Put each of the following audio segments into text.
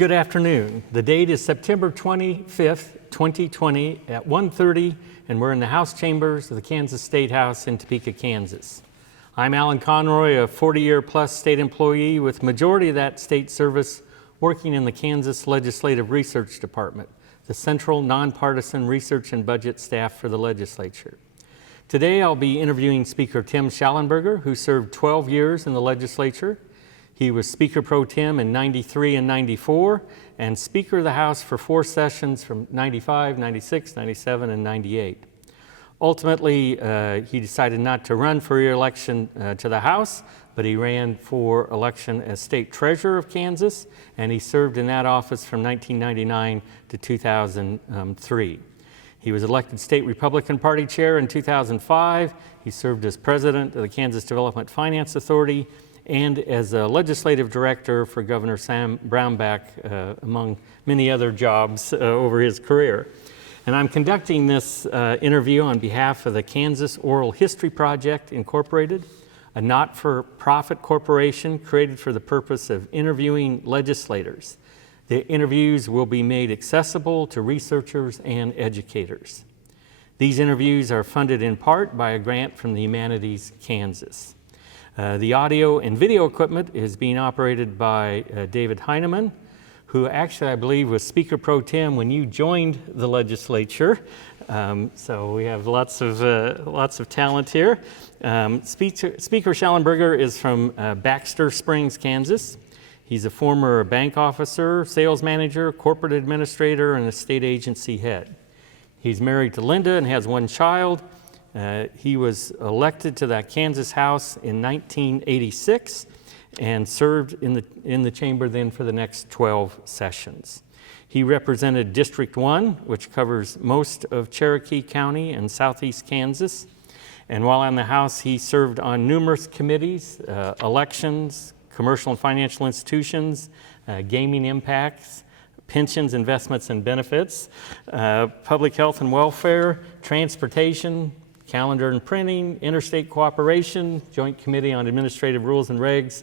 Good afternoon. The date is September 25th, 2020 at 1:30, and we're in the House chambers of the Kansas State House in Topeka, Kansas. I'm Alan Conroy, a 40-year plus state employee with majority of that state service working in the Kansas Legislative Research Department, the central nonpartisan research and budget staff for the legislature. Today I'll be interviewing Speaker Tim Shallenburger, who served 12 years in the legislature. He was Speaker Pro Tem in 93 and 94, and Speaker of the House for 4 sessions from 95, 96, 97, and 98. Ultimately, he decided not to run for re-election to the House, but he ran for election as State Treasurer of Kansas, and he served in that office from 1999 to 2003. He was elected State Republican Party Chair in 2005. He served as President of the Kansas Development Finance Authority and as a Legislative Director for Governor Brownback, among many other jobs over his career. And I'm conducting this interview on behalf of the Kansas Oral History Project, Incorporated, a not-for-profit corporation created for the purpose of interviewing legislators. The interviews will be made accessible to researchers and educators. These interviews are funded in part by a grant from the Humanities Kansas. The audio and video equipment is being operated by David Heineman, who actually I believe was Speaker Pro Tem when you joined the legislature. So we have lots of talent here. Speaker Shallenburger is from Baxter Springs, Kansas. He's a former bank officer, sales manager, corporate administrator, and a state agency head. He's married to Linda and has 1 child. He was elected to that Kansas House in 1986 and served in the chamber then for the next 12 sessions. He represented District 1, which covers most of Cherokee County and southeast Kansas. And while in the House, he served on numerous committees, elections, commercial and financial institutions, gaming impacts, pensions, investments, and benefits, public health and welfare, transportation, calendar and printing, interstate cooperation, Joint Committee on Administrative Rules and Regs,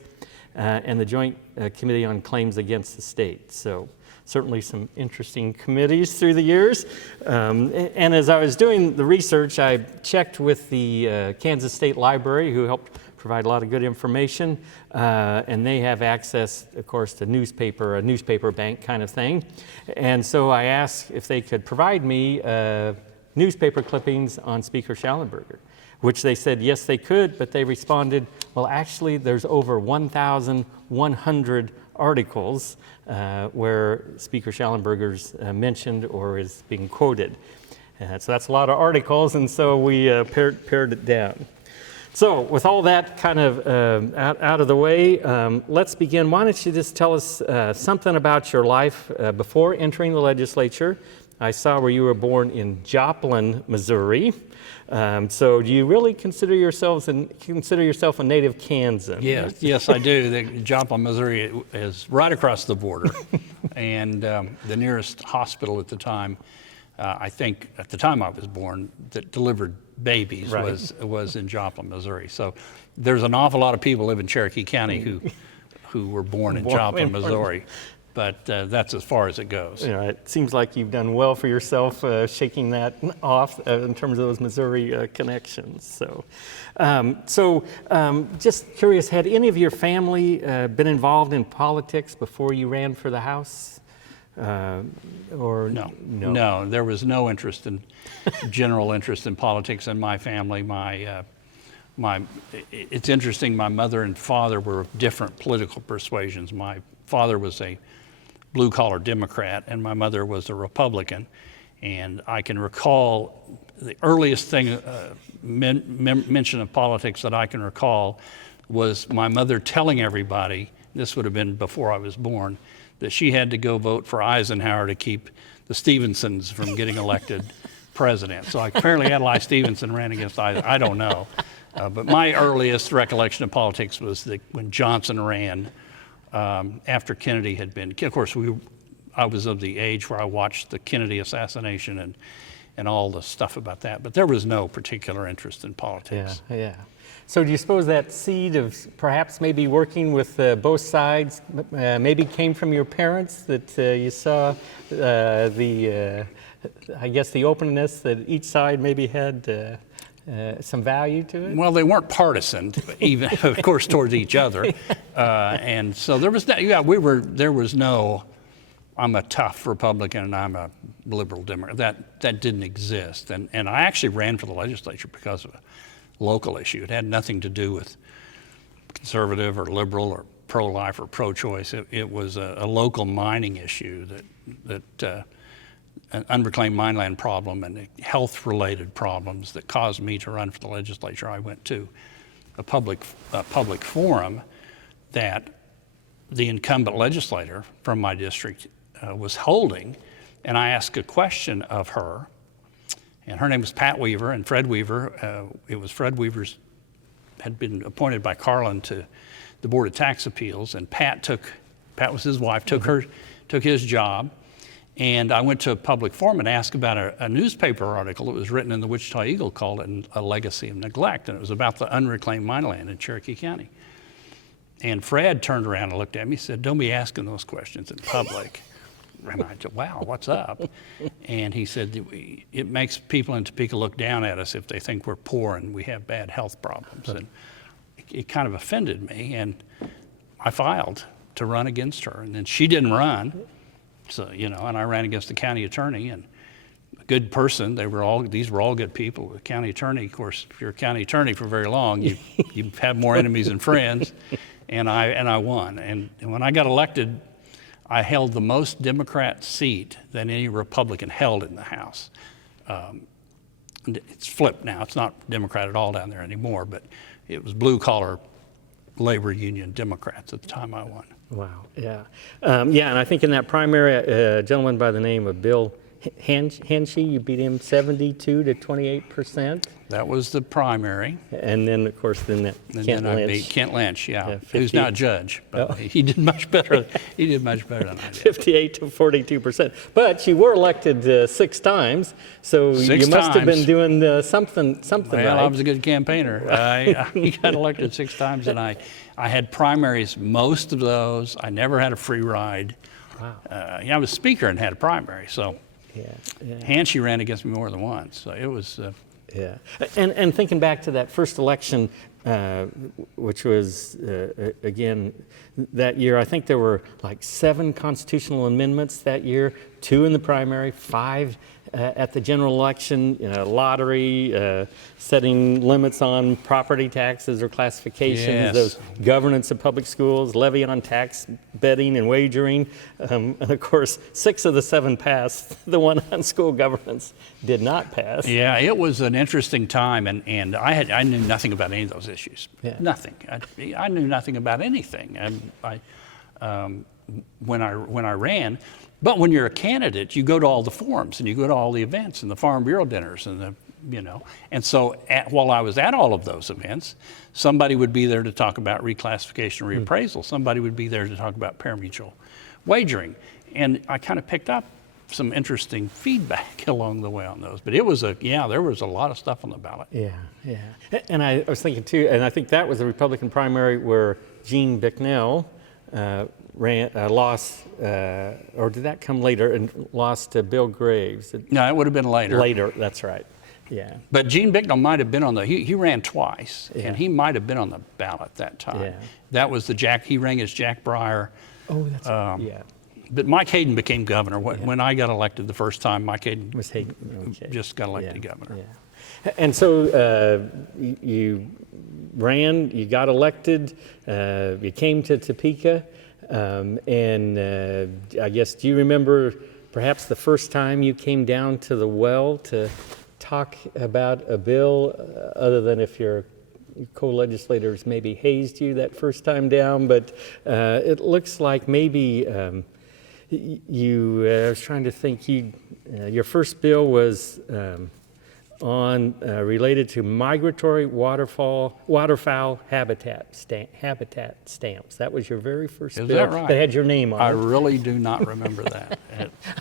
and the Joint Committee on Claims Against the State. So certainly some interesting committees through the years. And as I was doing the research, I checked with the Kansas State Library, who helped provide a lot of good information, and they have access, of course, to a newspaper bank kind of thing. And so I asked if they could provide me newspaper clippings on Speaker Shallenburger, which they said yes they could, but they responded, well actually there's over 1,100 articles where Speaker Shallenburger's mentioned or is being quoted. So that's a lot of articles, and so we pared it down. So with all that kind of out of the way, let's begin. Why don't you just tell us something about your life before entering the legislature. I saw where you were born in Joplin, Missouri. So do you really consider yourself a native Kansan? Yes, I do. Joplin, Missouri is right across the border. And the nearest hospital at the time, I think at the time I was born, that delivered babies was in Joplin, Missouri. So there's an awful lot of people live in Cherokee County who were born in Joplin, Missouri. But that's as far as it goes. You know, it seems like you've done well for yourself shaking that off in terms of those Missouri connections. So, just curious, had any of your family been involved in politics before you ran for the House? Or no, there was no interest in general interest in politics in my family. It's interesting. My mother and father were of different political persuasions. My father was a blue-collar Democrat, and my mother was a Republican. And I can recall the earliest thing, mention of politics that I can recall was my mother telling everybody, this would have been before I was born, that she had to go vote for Eisenhower to keep the Stevensons from getting elected president. So apparently Adlai Stevenson ran against Eisenhower. I don't know. But my earliest recollection of politics was when Johnson ran after Kennedy had been, of course, I was of the age where I watched the Kennedy assassination and all the stuff about that, but there was no particular interest in politics. Yeah. So do you suppose that seed of perhaps maybe working with both sides maybe came from your parents, that you saw I guess the openness that each side maybe had some value to it? Well, they weren't partisan, even of course towards each other, and so there was there was no, I'm a tough Republican and I'm a liberal Democrat. That didn't exist, and I actually ran for the legislature because of a local issue. It had nothing to do with conservative or liberal or pro-life or pro-choice. It was a local mining issue that an unreclaimed mineland problem and health-related problems that caused me to run for the legislature. I went to a public forum that the incumbent legislator from my district was holding, and I asked a question of her, and her name was Pat Weaver, and Fred Weaver, it was Fred Weaver's, had been appointed by Carlin to the Board of Tax Appeals, and Pat was his wife, took his job. And I went to a public forum and asked about a newspaper article that was written in the Wichita Eagle called A Legacy of Neglect, and it was about the unreclaimed mineland in Cherokee County. And Fred turned around and looked at me and said, "Don't be asking those questions in public." And I said, "Wow, what's up?" And he said, "It makes people in Topeka look down at us if they think we're poor and we have bad health problems." And it kind of offended me, and I filed to run against her, and then she didn't run. So, and I ran against the county attorney, and a good person. These were all good people. The county attorney, of course, if you're a county attorney for very long, you have more enemies than friends. And I won. And when I got elected, I held the most Democrat seat than any Republican held in the House. It's flipped now. It's not Democrat at all down there anymore, but it was blue-collar labor union Democrats at the time I won. Wow, yeah. And I think in that primary, a gentleman by the name of Bill Henshey, you beat him 72 to 28%. That was the primary. And then, of course, Kent Lynch. I beat Kent Lynch, who's not a judge, but he did much better. He did much better than I did. 58 to 42%. But you were elected 6 times, so you must have been doing something right. Well, I was a good campaigner. I got elected 6 times, and I had primaries most of those. I never had a free ride. Wow. I was speaker and had a primary, so Hanshey ran against me more than once. So it was. And thinking back to that first election, which was, again, that year, I think there were like 7 constitutional amendments that year, 2 in the primary, 5 at the general election, lottery, setting limits on property taxes or classifications, those governance of public schools, levy on tax betting and wagering. And of course, 6 of the 7 passed. The one on school governance did not pass. Yeah, it was an interesting time, and I knew nothing about any of those issues. Nothing. I knew nothing about anything. When I ran. But when you're a candidate, you go to all the forums and you go to all the events and the Farm Bureau dinners and and so while I was at all of those events, somebody would be there to talk about reclassification or reappraisal. Somebody would be there to talk about pari-mutuel wagering. And I kind of picked up some interesting feedback along the way on those. But it was there was a lot of stuff on the ballot. Yeah. And I was thinking too, and I think that was the Republican primary where Gene Bicknell lost, or did that come later, and lost to Bill Graves? No, it would have been later. Later, that's right. Yeah. But Gene Bicknell might have been on he ran twice, and he might have been on the ballot that time. Yeah. That was he ran as Jack Breyer. Oh, that's But Mike Hayden became governor. When I got elected the first time, Mike Hayden just got elected governor. Yeah. And so you ran, you got elected, you came to Topeka, and I guess, do you remember perhaps the first time you came down to the well to talk about a bill, other than if your co-legislators maybe hazed you that first time down, but it looks like maybe I was trying to think, your first bill was on related to migratory waterfowl habitat stamps. That was your very first Is bill that right? that had your name on I it. really do not remember that.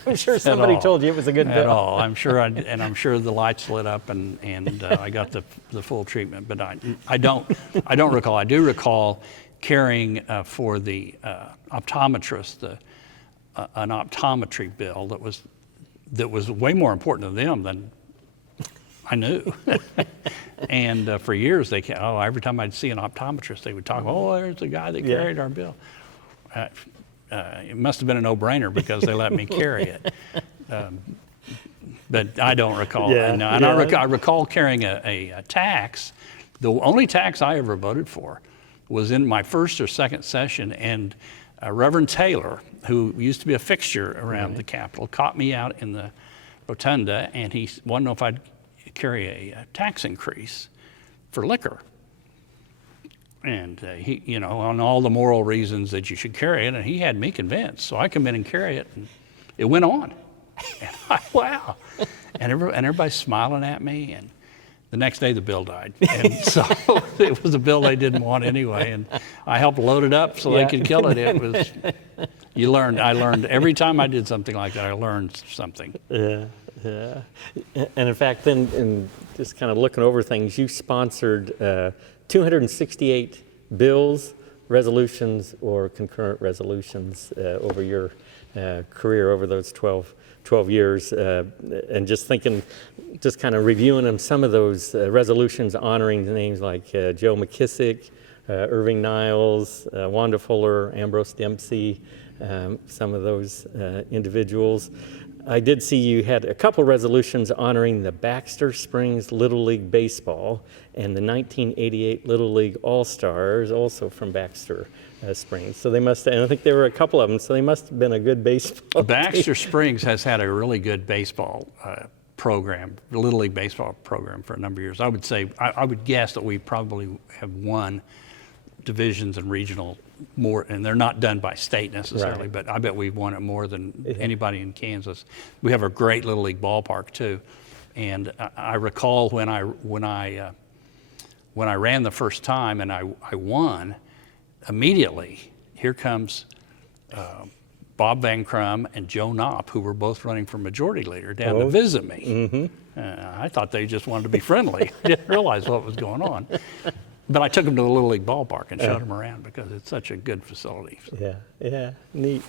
I'm sure somebody told you it was a good At bill. all. I'm sure, I'm sure the lights lit up and I got the full treatment. But I don't recall. I do recall carrying for the optometrist an optometry bill that was way more important to them than I knew. And for years every time I'd see an optometrist, they would talk, there's the guy that carried our bill. It must have been a no-brainer because they let me carry it. But I don't recall. I recall carrying a tax. The only tax I ever voted for was in my first or second session, and Reverend Taylor, who used to be a fixture around the Capitol, caught me out in the rotunda, and he wanted to know if I'd carry a tax increase for liquor. And he, on all the moral reasons that you should carry it, and he had me convinced. So I come in and carry it, and it went on. And wow. And everybody's smiling at me, and the next day the bill died. And so it was a bill they didn't want anyway, and I helped load it up so they could kill it. I learned every time I did something like that, I learned something. Yeah. And in fact, then, in just kind of looking over things, you sponsored 268 bills, resolutions, or concurrent resolutions over your career over those 12 years. And just thinking, just kind of reviewing them, some of those resolutions honoring the names like Joe McKissick, Irving Niles, Wanda Fuller, Ambrose Dempsey, some of those individuals. I did see you had a couple resolutions honoring the Baxter Springs Little League Baseball and the 1988 Little League All-Stars, also from Baxter Springs. So they must, and I think there were a couple of them, so they must have been a good baseball Baxter team. Springs has had a really good baseball program, the Little League baseball program for a number of years. I would say, I would guess that we probably have won divisions and regional more, and they're not done by state necessarily, Right. but I bet we've won it more than anybody in Kansas. We have a great Little League ballpark too, and I recall when I ran the first time and I won, immediately here comes Bob Van Crum and Joe Knopp, who were both running for majority leader, down to visit me. I thought they just wanted to be friendly. Didn't realize what was going on. But I took them to the Little League ballpark and showed them around because it's such a good facility. So. Yeah, neat.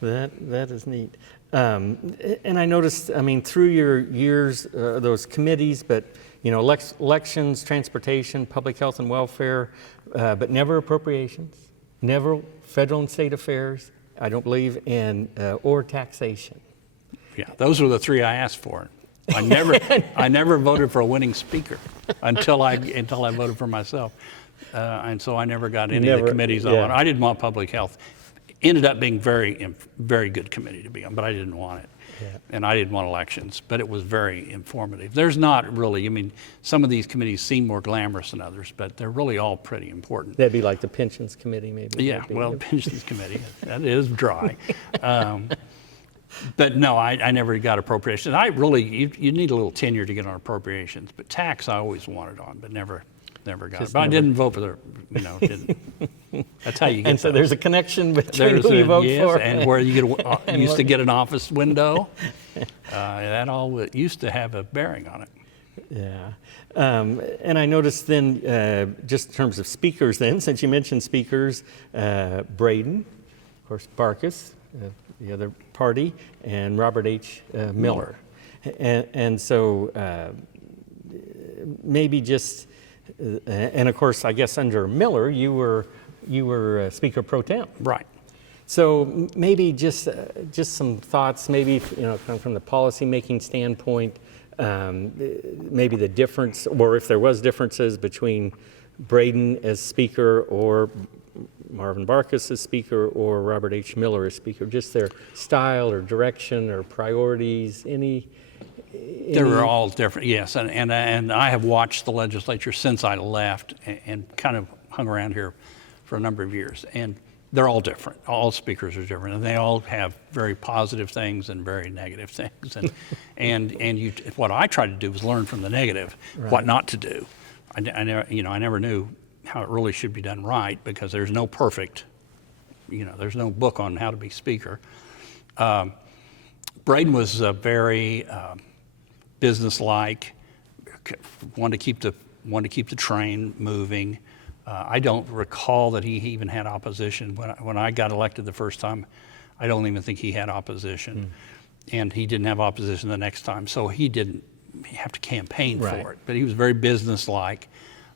That is neat. And I noticed, through your years, those committees, but elections, transportation, public health and welfare, but never appropriations, never federal and state affairs, I don't believe, and or taxation. Yeah, those were the three I asked for. I never voted for a winning speaker until I voted for myself, and so I never got any of the committees I wanted. I didn't want public health. Ended up being very good committee to be on, but I didn't want it, and I didn't want elections. But it was very informative. There's not really, some of these committees seem more glamorous than others, but they're really all pretty important. That'd be like the pensions committee, maybe. Yeah, well, pensions committee, that is dry. But no, I never got appropriations. You need a little tenure to get on appropriations, but tax I always wanted on, but never got it. But I didn't vote for didn't. That's how you get. And so there's a connection between There's who you vote for. and where you used to get an office window. That all used to have a bearing on it. Yeah. And I noticed then, just in terms of speakers then, since you mentioned speakers, Braden, of course, Barkus, the other party, and Robert H. Miller. And so maybe just, and of course, I guess under Miller, you were Speaker Pro Tem. Right. So maybe just some thoughts, maybe from the policy-making standpoint, maybe the difference, or if there was differences between Braden as Speaker or Marvin Barkus as Speaker or Robert H. Miller as Speaker, just their style or direction or priorities, any? They were all different, yes, and I have watched the legislature since I left and kind of hung around here for a number of years. And they're all different. All speakers are different, and they all have very positive things and very negative things. And what I try to do is learn from the negative, what not to do. I never knew how it really should be done right, because there's no perfect, there's no book on how to be speaker. Braden was very businesslike, wanted to keep the train moving. I don't recall that he even had opposition. When I got elected the first time, I don't even think he had opposition. And he didn't have opposition the next time, so he didn't have to campaign for it. But he was very businesslike.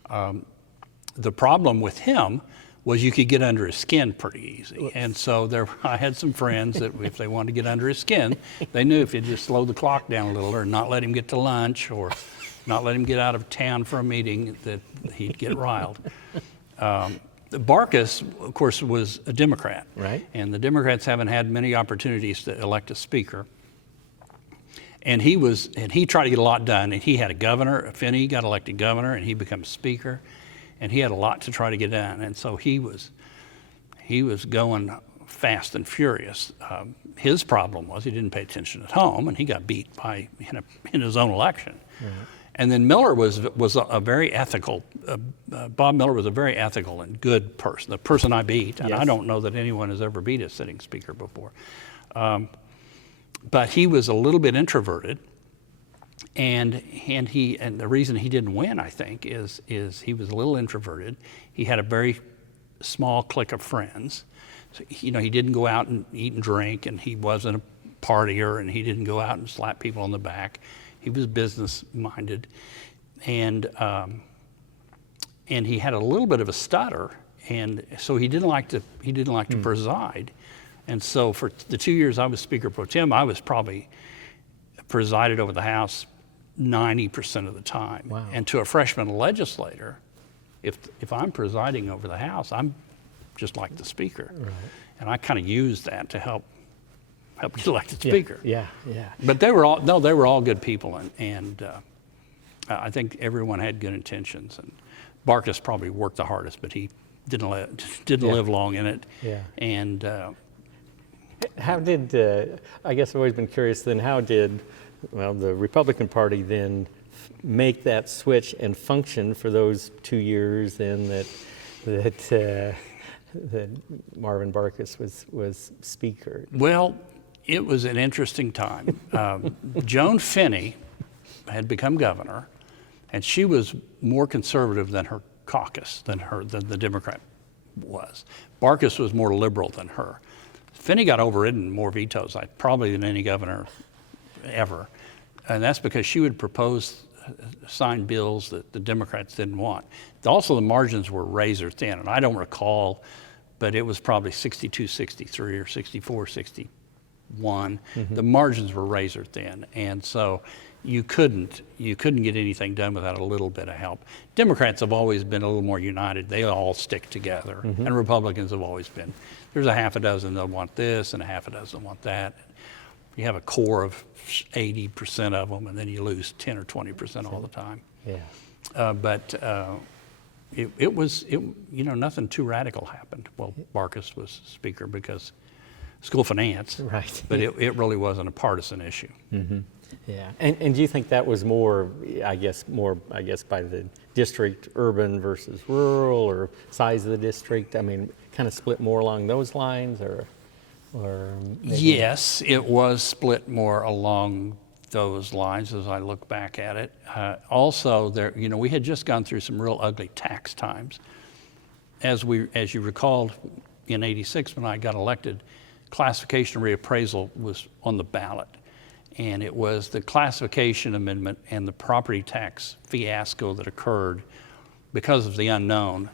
The problem with him was you could get under his skin pretty easy. And so I had some friends that if they wanted to get under his skin, they knew if you just slow the clock down a little, or not let him get to lunch, or not let him get out of town for a meeting, that he'd get riled. Barkus, of course, was a Democrat. Right. And the Democrats haven't had many opportunities to elect a speaker. And he tried to get a lot done. And he had a governor, Finney got elected governor, and he became speaker. And he had a lot to try to get done. And so he was going fast and furious. His problem was he didn't pay attention at home, and he got beat in his own election. And then Miller was a very ethical, Bob Miller was a very ethical and good person, the person I beat. And I don't know that anyone has ever beat a sitting speaker before. But he was a little bit introverted. And the reason he didn't win, I think, is he was a little introverted. He had a very small clique of friends. So, he didn't go out and eat and drink, and he wasn't a partier, and he didn't go out and slap people on the back. He was business-minded, and he had a little bit of a stutter, and so he didn't like to preside. And so for the 2 years I was Speaker Pro Tem, I was probably presided over the House 90% of the time. Wow. And to a freshman legislator, if I'm presiding over the House, I'm just like the Speaker. Right. And I kind of used that to help get elected Speaker. Yeah. But they were all good people, and I think everyone had good intentions. And Barkus probably worked the hardest, but he didn't live long in it. Yeah. And how did I guess I've always been curious. Then how did the Republican Party then make that switch and function for those 2 years? Then that Marvin Barkus was Speaker. Well, it was an interesting time. Joan Finney had become governor, and she was more conservative than her caucus, than the Democrat was. Barkus was more liberal than her. Finney got overridden more vetoes, probably than any governor ever, and that's because she would sign bills that the Democrats didn't want. Also, the margins were razor thin, and I don't recall, but it was probably 62-63 or 64-61. The margins were razor thin, and so you couldn't get anything done without a little bit of help. Democrats have always been a little more united. They all stick together, and Republicans have always been. There's a half a dozen that want this and a half a dozen want that. You have a core of 80% of them, and then you lose 10 or 20% all the time. Yeah. But it was nothing too radical happened. Well, Barkus was Speaker because school finance, right? But it really wasn't a partisan issue. Yeah, and do you think that was more by the district, urban versus rural, or size of the district? I mean, kind of split more along those lines, or maybe? Yes, it was split more along those lines as I look back at it. Also, we had just gone through some real ugly tax times. As you recalled, in '86 when I got elected, classification reappraisal was on the ballot. And it was the classification amendment and the property tax fiasco that occurred because of the unknown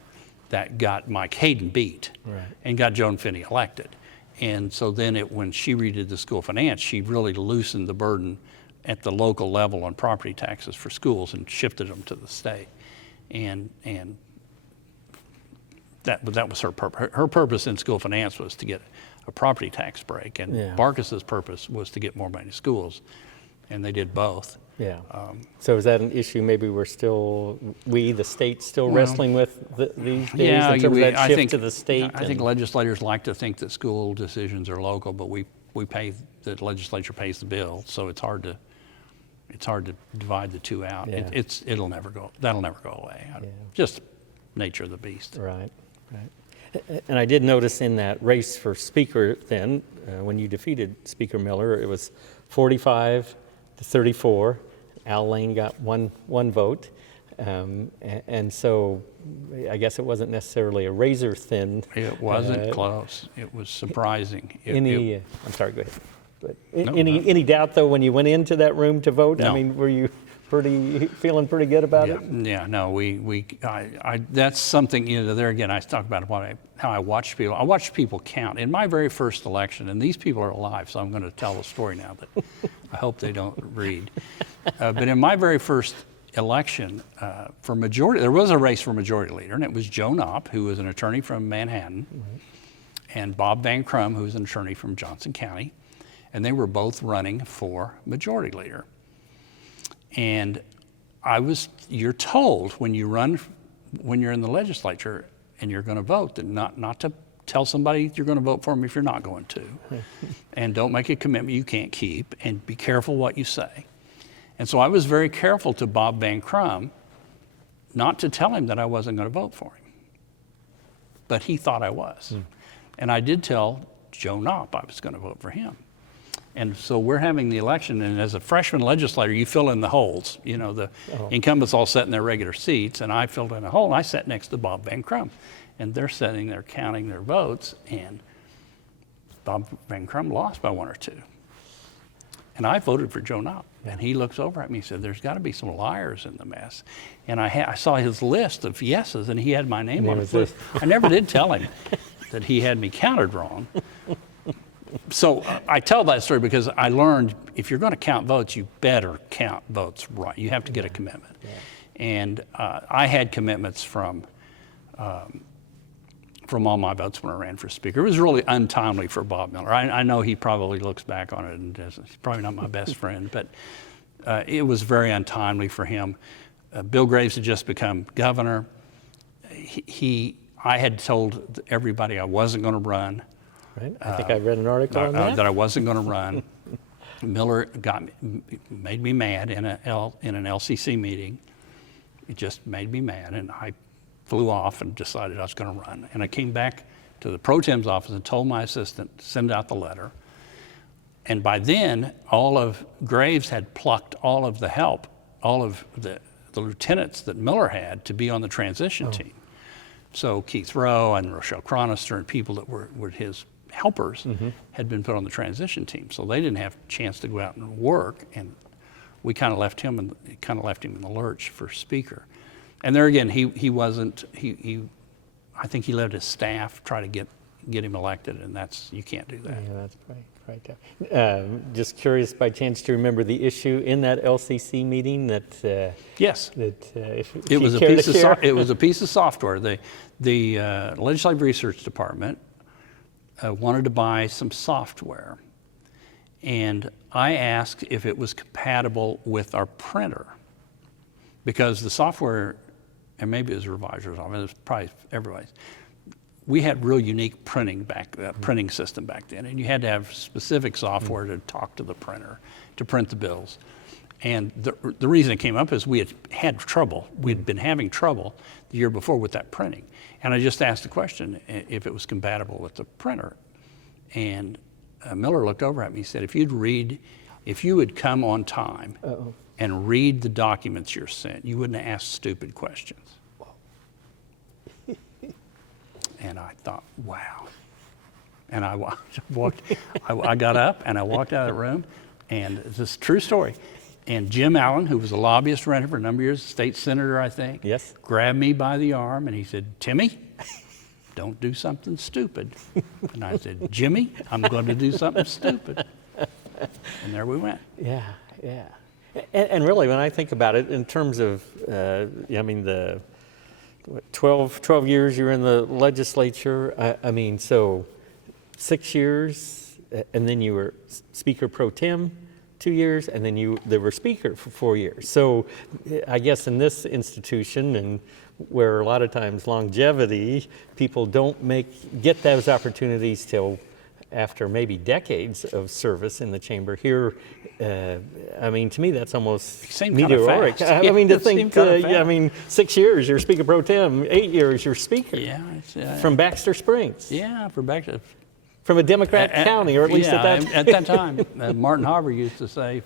that got Mike Hayden beat and got Joan Finney elected. And so then when she redid the school finance, she really loosened the burden at the local level on property taxes for schools and shifted them to the state. And that was her purpose. Her purpose in school finance was to get a property tax break, and Barkus's purpose was to get more money to schools, and they did both. Yeah. So is that an issue maybe the state's still wrestling with these days Yeah, in terms of that I shift think, to the state? I think legislators like to think that school decisions are local, but the legislature pays the bill, so it's hard to divide the two out. Yeah. That'll never go away. Yeah. Just nature of the beast. Right. And I did notice in that race for speaker then, when you defeated Speaker Miller, it was 45 to 34. Al Lane got one vote. And so I guess it wasn't necessarily a razor thin. It wasn't close. It was surprising. I'm sorry, go ahead. But No, any doubt though when you went into that room to vote? No. I mean, were you feeling pretty good about it? Yeah, no, that's something, there again, I talk about how I watch people. I watch people count. In my very first election, and these people are alive, so I'm going to tell the story now, but I hope they don't read. But in my very first election, there was a race for majority leader, and it was Joe Knopp, who was an attorney from Manhattan, and Bob Van Crum, who was an attorney from Johnson County, and they were both running for majority leader. And you're told when you're in the legislature and you're going to vote that not to tell somebody you're going to vote for them if you're not going to. And don't make a commitment you can't keep, and be careful what you say. And so I was very careful to Bob Van Crum not to tell him that I wasn't going to vote for him. But he thought I was. And I did tell Joe Knopp I was going to vote for him. And so we're having the election, and as a freshman legislator, you fill in the holes. The incumbents all sat in their regular seats, and I filled in a hole, and I sat next to Bob Van Crum. And they're sitting there counting their votes, and Bob Van Crum lost by one or two. And I voted for Joe Knopp. And he looks over at me and said, there's got to be some liars in the mess. And I saw his list of yeses, and he had my name on his list. I never did tell him that he had me counted wrong. So I tell that story because I learned if you're going to count votes, you better count votes right. You have to get a commitment. Yeah. And I had commitments from all my votes when I ran for speaker. It was really untimely for Bob Miller. I know he probably looks back on it and he's probably not my best friend, but it was very untimely for him. Bill Graves had just become governor. I had told everybody I wasn't going to run. Right. I think I read an article on that. That I wasn't going to run. Miller made me mad in an LCC meeting. It just made me mad, and I flew off and decided I was going to run. And I came back to the Pro Tem's office and told my assistant to send out the letter. And by then, all of Graves had plucked all of the help, all of the lieutenants that Miller had to be on the transition team. So Keith Rowe and Rochelle Chronister and people that were his helpers had been put on the transition team, so they didn't have a chance to go out and work, and we kind of left him in the lurch for speaker. And there again, he wasn't. I think he let his staff try to get him elected, and you can't do that. Yeah, that's quite tough. Just curious, by chance, to remember the issue in that LCC meeting that? Yes. It was a piece of software. The Legislative Research Department wanted to buy some software, and I asked if it was compatible with our printer, because the software, and maybe it was revisor's office, it was probably everybody's. We had real unique printing system back then, and you had to have specific software to talk to the printer to print the bills. And the reason it came up is we had trouble. We'd been having trouble the year before with that printing. And I just asked the question if it was compatible with the printer. And Miller looked over at me and said, if you would come on time and read the documents you're sent, you wouldn't ask stupid questions. And I thought, wow. And I got up and I walked out of the room, and this is a true story. And Jim Allen, who was a lobbyist running for a number of years, state senator, I think, grabbed me by the arm and he said, Timmy, don't do something stupid. And I said, Jimmy, I'm going to do something stupid. And there we went. Yeah. And really, when I think about it, in terms of, the 12 years you were in the legislature, so 6 years, and then you were Speaker Pro Tem, 2 years, and then they were speaker for 4 years. So I guess in this institution, and where a lot of times longevity, people don't get those opportunities till after maybe decades of service in the chamber. Here, I mean, to me, that's almost Seemed kinda meteoric. fast. I mean, to It seemed think, kinda fast. I mean, 6 years, you're Speaker Pro Tem, 8 years, you're Speaker. Yeah. From Baxter Springs. Yeah, for Baxter. From a Democrat county, or at least at that at that time. Martin Harvey used to say,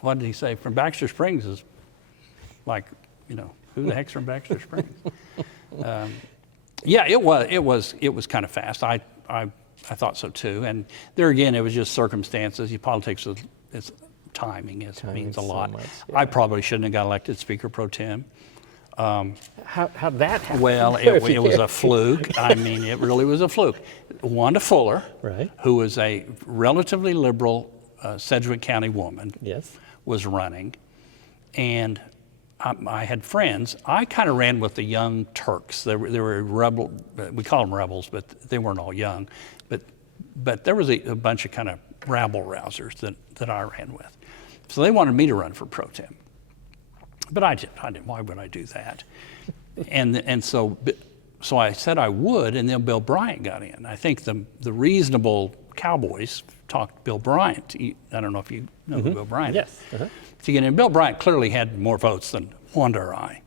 what did he say? From Baxter Springs is like, who the heck's from Baxter Springs? Yeah, it was kind of fast. I thought so too. And there again, it was just circumstances. Politics is timing. It means a lot. so much, yeah. I probably shouldn't have got elected Speaker Pro Tem. How'd that happen? Well, it was a fluke. I mean, it really was a fluke. Wanda Fuller, Right. who was a relatively liberal Sedgwick County woman, Yes. was running. And I had friends. I kind of ran with the Young Turks. They were rebel. We call them rebels, but they weren't all young. But there was a bunch of kind of rabble rousers that I ran with. So they wanted me to run for pro tem. But I didn't. Why would I do that? And so I said I would, and then Bill Bryant got in. I think the reasonable cowboys talked Bill Bryant. I don't know if you know who Bill Bryant is. Yes. Uh-huh. To get in. Bill Bryant clearly had more votes than Wanda or I.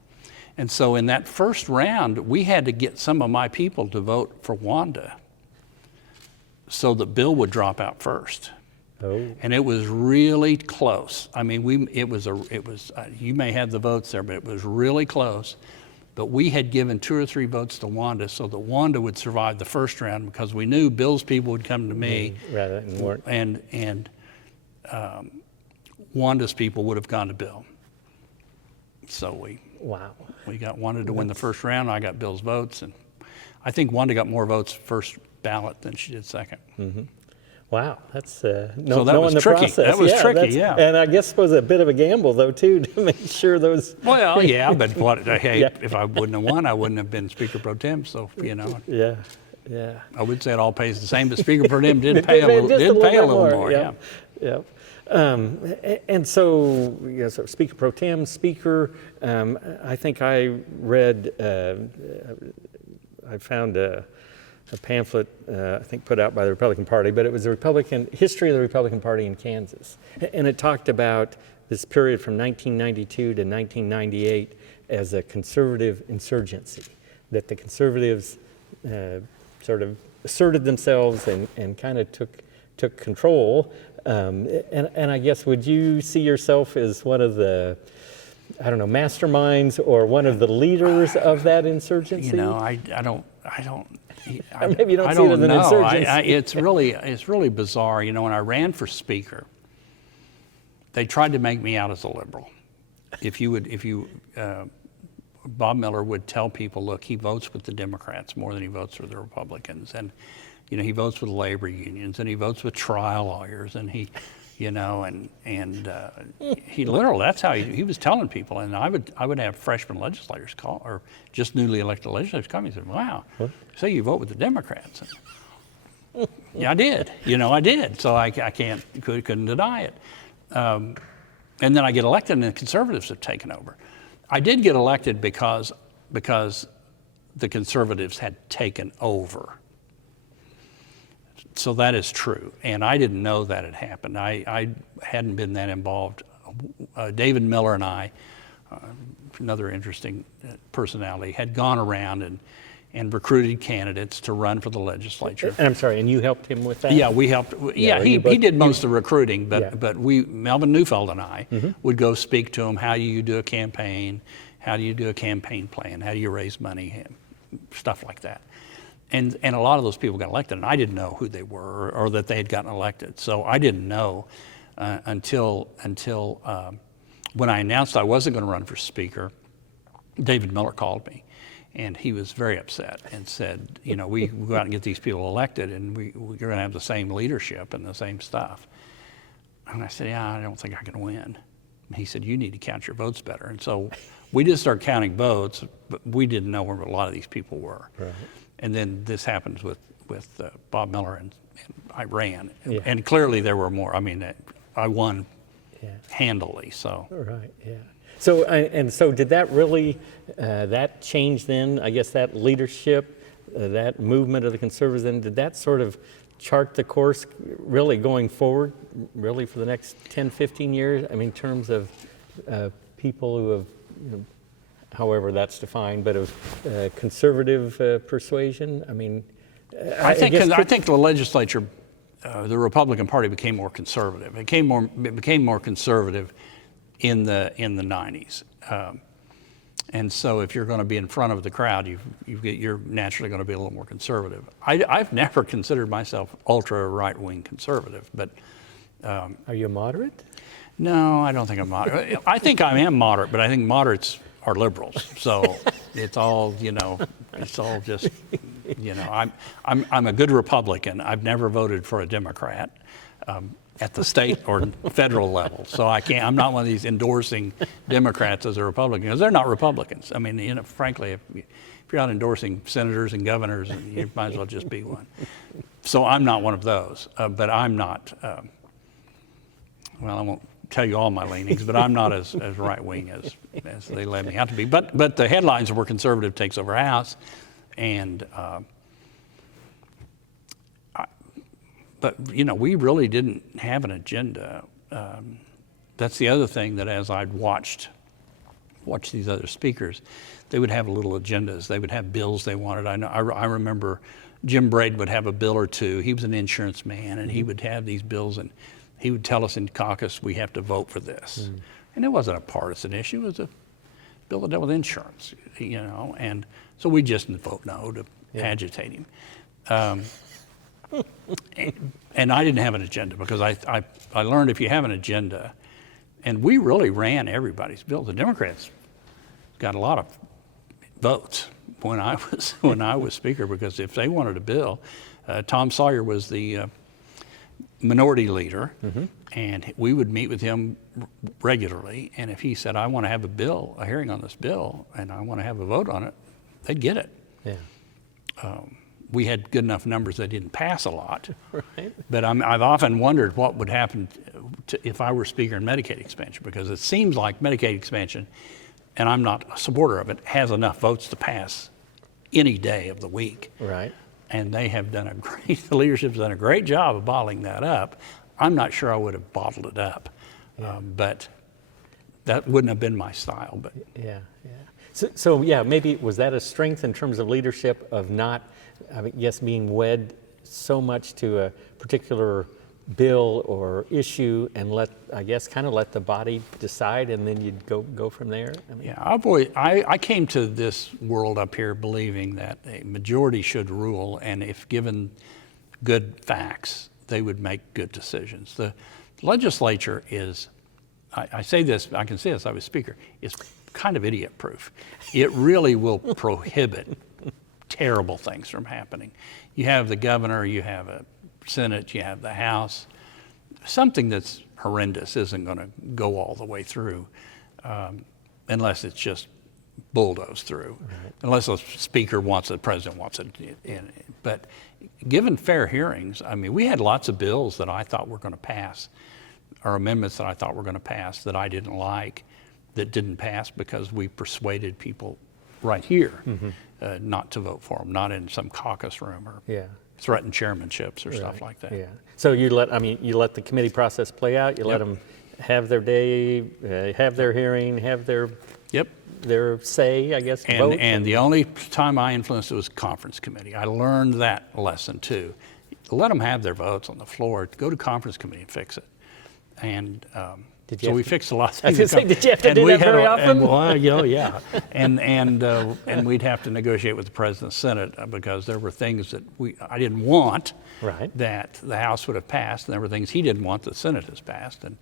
And so in that first round, we had to get some of my people to vote for Wanda so that Bill would drop out first. Oh. And it was really close. I mean, you may have the votes there, but it was really close. But we had given 2 or 3 votes to Wanda so that Wanda would survive the first round, because we knew Bill's people would come to me, Rather than work. and Wanda's people would have gone to Bill. So Wow. we got Wanda to win the first round. I got Bill's votes, and I think Wanda got more votes first ballot than she did second. Wow, that's So that knowing was the tricky. process. That was tricky, that's- yeah. And I guess was a bit of a gamble though too, to make sure those. Well, yeah, but hey, Yeah. if I wouldn't have won, I wouldn't have been Speaker Pro Tem. So Yeah, yeah. I would say it all pays the same, but Speaker Pro Tem did pay a little more. Yeah. Yeah. And so, so Speaker Pro Tem, Speaker. I think I read. I found a pamphlet, I think put out by the Republican Party, but it was the history of the Republican Party in Kansas. And it talked about this period from 1992 to 1998 as a conservative insurgency, that the conservatives sort of asserted themselves and kind of took control. And I guess, would you see yourself as one of the, I don't know, masterminds or one of the leaders of that insurgency? I don't. Or maybe you don't I see it don't as an know. insurgency. It's really bizarre. When I ran for Speaker, they tried to make me out as a liberal. Bob Miller would tell people, look, he votes with the Democrats more than he votes with the Republicans, and he votes with labor unions, and he votes with trial lawyers, and he literally, that's how he was telling people. And I would have freshman legislators call, or just newly elected legislators come. He said, "Wow, so you vote with the Democrats?" And, yeah, I did. I did. So I couldn't deny it. And then I get elected, and the conservatives have taken over. I did get elected because the conservatives had taken over. So that is true, and I didn't know that had happened. I hadn't been that involved. David Miller and I, another interesting personality, had gone around and recruited candidates to run for the legislature. I'm sorry, and you helped him with that? Yeah, we helped. Yeah, he did most of the recruiting, but Melvin Neufeld and I would go speak to him. How do you do a campaign? How do you do a campaign plan? How do you raise money? Stuff like that. And a lot of those people got elected, and I didn't know who they were or that they had gotten elected. So I didn't know until when I announced I wasn't going to run for Speaker. David Miller called me, and he was very upset and said, we go out and get these people elected, and we're going to have the same leadership and the same stuff. And I said, yeah, I don't think I can win. And he said, you need to count your votes better. And so we just started counting votes, but we didn't know where a lot of these people were. Right. And then this happens with Bob Miller, and I ran. Yeah. And clearly there were more. I mean, I won Yeah. handily. So Right, yeah. So, so did that really, that change then, I guess that leadership, that movement of the conservatives, then, did that sort of chart the course really going forward, really for the next 10, 15 years? I mean, in terms of people who have, however that's defined, but of conservative persuasion? I mean, I think the legislature, the Republican Party became more conservative. It became more conservative in the 90s. And so if you're going to be in front of the crowd, you're naturally going to be a little more conservative. I've never considered myself ultra right-wing conservative, but... Are you a moderate? No, I don't think I'm moderate. I think I am moderate, but I think moderates are liberals. So it's all, it's all just, I'm a good Republican. I've never voted for a Democrat. At the state or federal level. So I'm not one of these endorsing Democrats as a Republican, because they're not Republicans. I mean, frankly, if you're not endorsing senators and governors, you might as well just be one. So I'm not one of those, but I'm not, well, I won't tell you all my leanings, but I'm not as right-wing as they let me out to be. But the headlines were conservative takes over House, and but, we really didn't have an agenda. That's the other thing, that as I'd watched these other speakers, they would have little agendas. They would have bills they wanted. I remember Jim Braden would have a bill or two. He was an insurance man, and he would have these bills, and he would tell us in caucus, we have to vote for this. And it wasn't a partisan issue. It was a bill that dealt with insurance, and so we just vote no to agitate him. And I didn't have an agenda, because I learned if you have an agenda, and we really ran everybody's bill. The Democrats got a lot of votes when I was Speaker, because if they wanted a bill, Tom Sawyer was the minority leader, and we would meet with him regularly. And if he said, I want to have a hearing on this bill, and I want to have a vote on it, they'd get it. Yeah. We had good enough numbers that didn't pass a lot. Right. But I've often wondered what would happen if I were Speaker in Medicaid expansion, because it seems like Medicaid expansion, and I'm not a supporter of it, has enough votes to pass any day of the week. Right. And they have done the leadership's done a great job of bottling that up. I'm not sure I would have bottled it up, but that wouldn't have been my style. But yeah. So yeah, maybe was that a strength in terms of leadership, of not, being wed so much to a particular bill or issue, and let the body decide, and then you'd go from there? I came to this world up here believing that a majority should rule, and if given good facts, they would make good decisions. The legislature is, I say this, I can say this, I was Speaker, is kind of idiot-proof. It really will prohibit terrible things from happening. You have the governor, you have a Senate, you have the House. Something that's horrendous isn't going to go all the way through unless it's just bulldozed through, unless the Speaker wants it, the President wants it. But given fair hearings, we had lots of bills that I thought were going to pass, or amendments that I thought were going to pass that I didn't like, that didn't pass because we persuaded people right here not to vote for them, not in some caucus room or threaten chairmanships or stuff like that. Yeah. So you let the committee process play out. You let them have their day, have their hearing, have their say, I guess. Vote. And the only time I influenced it was conference committee. I learned that lesson too. Let them have their votes on the floor. Go to conference committee and fix it. And so we fixed a lot of things. I was going to say, did you have to do that very often? And we'd have to negotiate with the President and Senate, because there were things that I didn't want that the House would have passed, and there were things he didn't want that the Senate has passed. And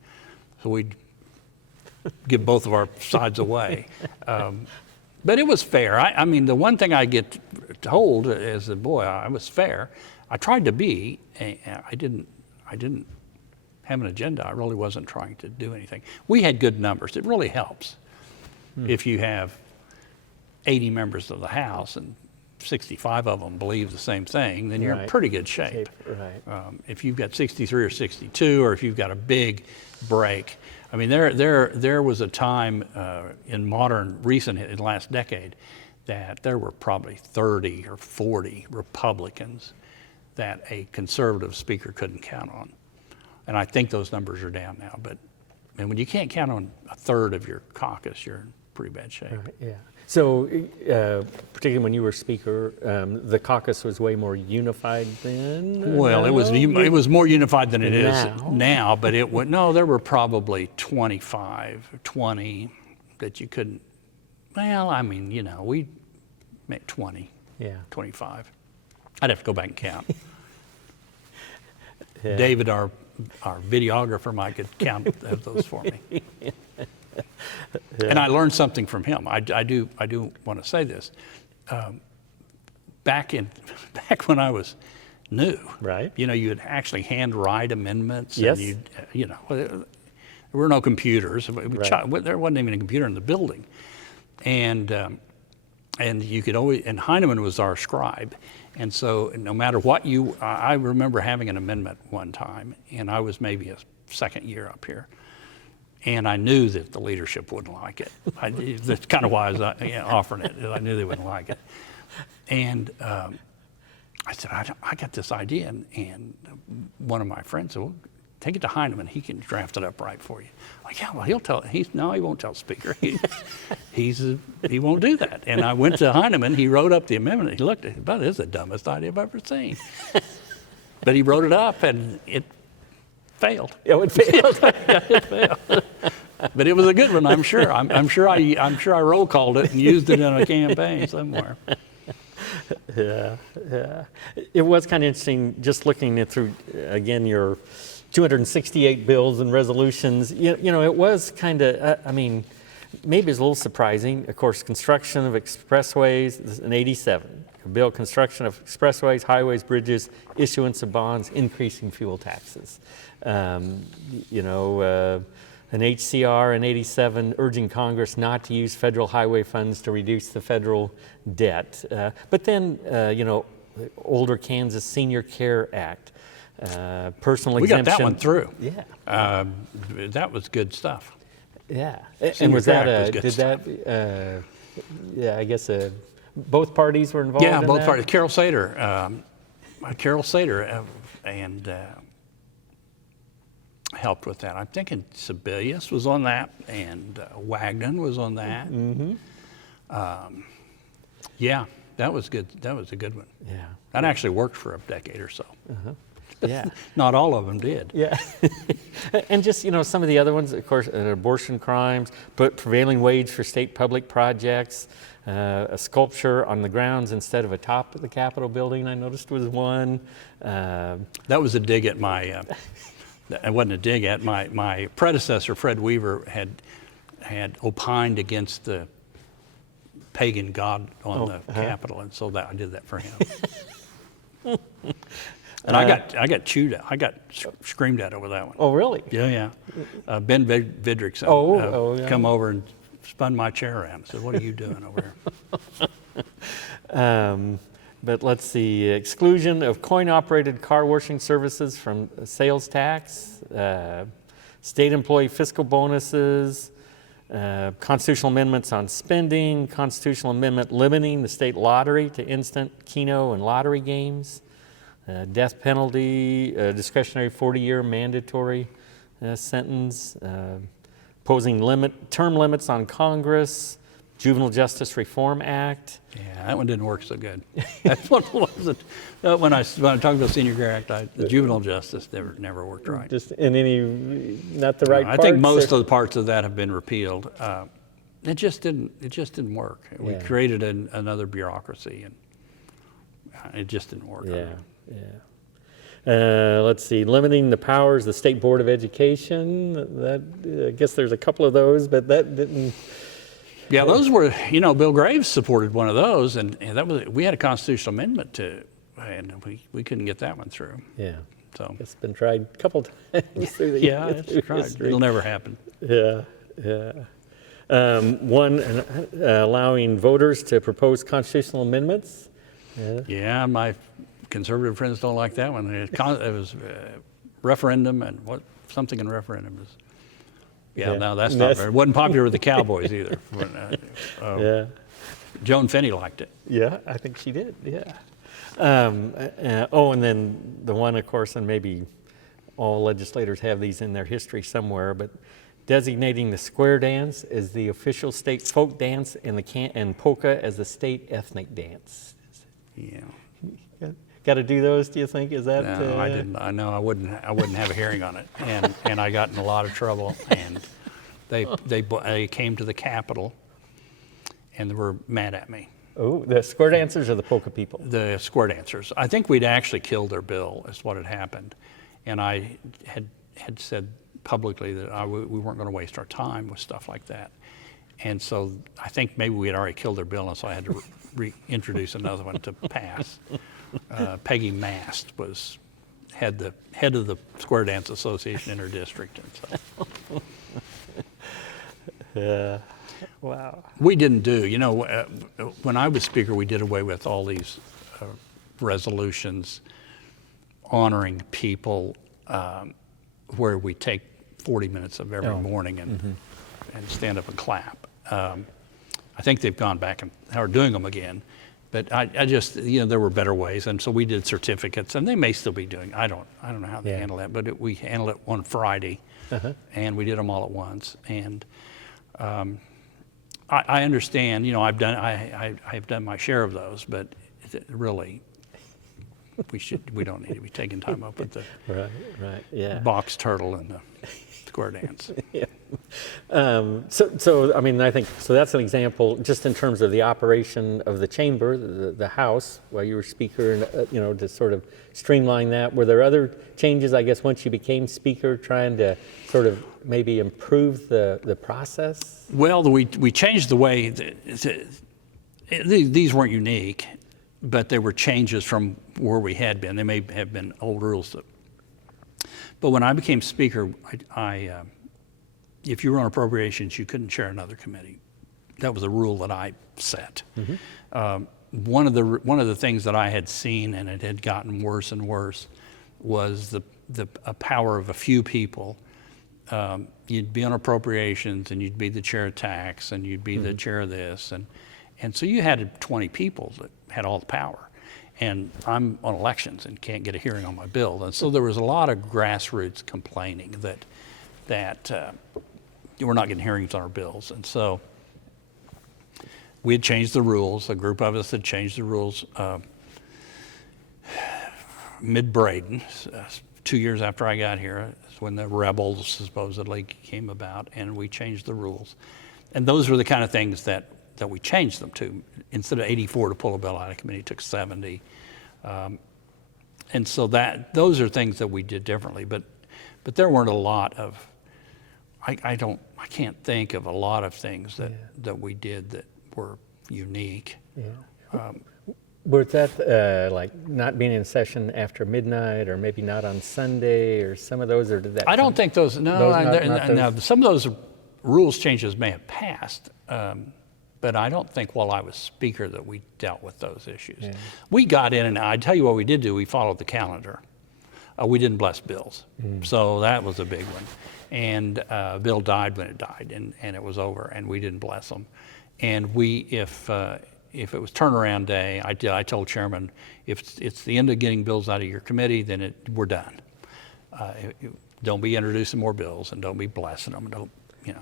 so we'd give both of our sides away. But it was fair. The one thing I get told is that, boy, I was fair. I tried to be. I didn't have an agenda. I really wasn't trying to do anything. We had good numbers. It really helps if you have 80 members of the House and 65 of them believe the same thing, then you're in Right. pretty good shape. Right. If you've got 63 or 62, or if you've got a big break. I mean, there was a time in in the last decade, that there were probably 30 or 40 Republicans that a conservative speaker couldn't count on. And I think those numbers are down now. But when you can't count on a third of your caucus, you're in pretty bad shape. Right, yeah. So, particularly when you were speaker, the caucus was way more unified then? Well, it was more unified than it is now, but there were probably 25 or 20 that you couldn't. Well, I mean, we made 20, 25. I'd have to go back and count. Yeah. David, our videographer, might could count those for me. And I learned something from him. I do want to say this. Back when I was new, Right. you'd actually handwrite amendments. Yes. And there were no computers. Right. There wasn't even a computer in the building, and you could always. And Heineman was our scribe, and so no matter what I remember having an amendment one time, and I was maybe a second year up here. And I knew that the leadership wouldn't like it. That's kind of why I was offering it. I knew they wouldn't like it. And I said, I got this idea. And one of my friends said, well, take it to Heineman. He can draft it up right for you. I'm like, yeah, well, he'll tell. No, he won't tell the speaker. He won't do that. And I went to Heineman. He wrote up the amendment. He looked at it. This is the dumbest idea I've ever seen. But he wrote it up, and it failed. Oh, it failed. It failed. But it was a good one, I'm sure. I'm sure I roll called it and used it in a campaign somewhere. Yeah. It was kind of interesting just looking it through again your 268 bills and resolutions. It was kind of maybe it's a little surprising. Of course, construction of expressways in '87. Bill construction of expressways, highways, bridges, issuance of bonds, increasing fuel taxes. An HCR in '87 urging Congress not to use federal highway funds to reduce the federal debt. But then, older Kansas Senior Care Act, personal We exemption. got that one through. Yeah. That was good stuff. Yeah. Senior And was Care that Act was good stuff. I guess both parties were involved in that? Yeah, both parties. Carol Sater and helped with that. I'm thinking Sebelius was on that, and Wagner was on that. Mm-hmm. Yeah, that was good. That was a good one. Yeah. That actually worked for a decade or so. Uh-huh. Yeah. Not all of them did. Yeah. And just, some of the other ones, of course, abortion crimes, but prevailing wage for state public projects, a sculpture on the grounds instead of atop the Capitol building, I noticed was one. That was a dig at my, it wasn't a dig at, my predecessor, Fred Weaver, had opined against the pagan god on the Capitol, and so I did that for him. And I got chewed at. I got screamed at over that one. Oh, really? Yeah. Ben Vidrickson come over and spun my chair around and said, "What are you doing over here?" But let's see, exclusion of coin-operated car washing services from sales tax, state employee fiscal bonuses, constitutional amendments on spending, constitutional amendment limiting the state lottery to instant keno and lottery games, death penalty, discretionary 40-year mandatory sentence, imposing term limits on Congress, Juvenile Justice Reform Act. Yeah, that one didn't work so good. That one wasn't. When I talked about Senior Care Act, the juvenile justice never worked right. Just in not the right I parts? think most of the parts of that have been repealed. It just didn't work. We created another bureaucracy, and it just didn't work. Let's see, limiting the powers of the State Board of Education. That I guess there's a couple of those, but that didn't. Yeah, those were, Bill Graves supported one of those, and that was, we had a constitutional amendment and we couldn't get that one through. Yeah. So It's been tried a couple times through the it's tried. history. It'll never happen. Yeah. One, allowing voters to propose constitutional amendments Yeah, my conservative friends don't like that one. It was referendum and something in referendum is. Yeah, no, that's not very. Wasn't popular with the Cowboys either. Yeah. Joan Finney liked it. Yeah, I think she did. Yeah. And then the one, of course, and maybe all legislators have these in their history somewhere, but designating the square dance as the official state folk dance and polka as the state ethnic dance. Yeah. Got to do those? Do you think? Is that? No, I didn't. I know I wouldn't have a hearing on it, and I got in a lot of trouble. And they came to the Capitol, and they were mad at me. Oh, the square dancers or the polka people? The square dancers. I think we'd actually killed their bill, is what had happened, and I had said publicly that we weren't going to waste our time with stuff like that. And so I think maybe we had already killed their bill, and so I had to reintroduce another one to pass. Peggy Mast had the head of the Square Dance Association in her district, and so. Wow. We didn't do, when I was Speaker, we did away with all these resolutions honoring people where we take 40 minutes of every morning and stand up and clap. I think they've gone back and are doing them again. But I just, there were better ways, and so we did certificates, and they may still be doing. I don't know how they handle that, but we handled it one Friday, and we did them all at once. And I understand, I've done my share of those, but really, we don't need to be taking time up with the box turtle and the square dance. Yeah. So I mean, I think so. That's an example, just in terms of the operation of the chamber, the House, while you were Speaker, and to sort of streamline that. Were there other changes, I guess, once you became Speaker, trying to sort of maybe improve the process? Well, we changed the way. These weren't unique, but they were changes from where we had been. They may have been old rules. But when I became Speaker, if you were on appropriations, you couldn't chair another committee. That was a rule that I set. One of the things that I had seen, and it had gotten worse and worse, was the power of a few people. You'd be on appropriations, and you'd be the chair of tax, and you'd be the chair of this, and so you had 20 people that had all the power. And I'm on elections and can't get a hearing on my bill. And so there was a lot of grassroots complaining that we're not getting hearings on our bills. And so we had changed the rules. A group of us had changed the rules mid-Braden, 2 years after I got here, is when the rebels supposedly came about, and we changed the rules. And those were the kind of things that we changed them to. Instead of 84 to pull a bill out of committee, it took 70. And so those are things that we did differently. But there weren't a lot of, I can't think of a lot of things that we did that were unique. Yeah. Was that like not being in session after midnight, or maybe not on Sunday, or some of those, or did that? I don't think those. No, no. Some of those rules changes may have passed, but I don't think while I was Speaker that we dealt with those issues. Yeah. We got in, and I tell you what we did do. We followed the calendar. We didn't bless bills, so that was a big one. And bill died when it died, and it was over, and we didn't bless them. And if it was turnaround day, I told Chairman, if it's the end of getting bills out of your committee, then we're done. Don't be introducing more bills, and don't be blessing them.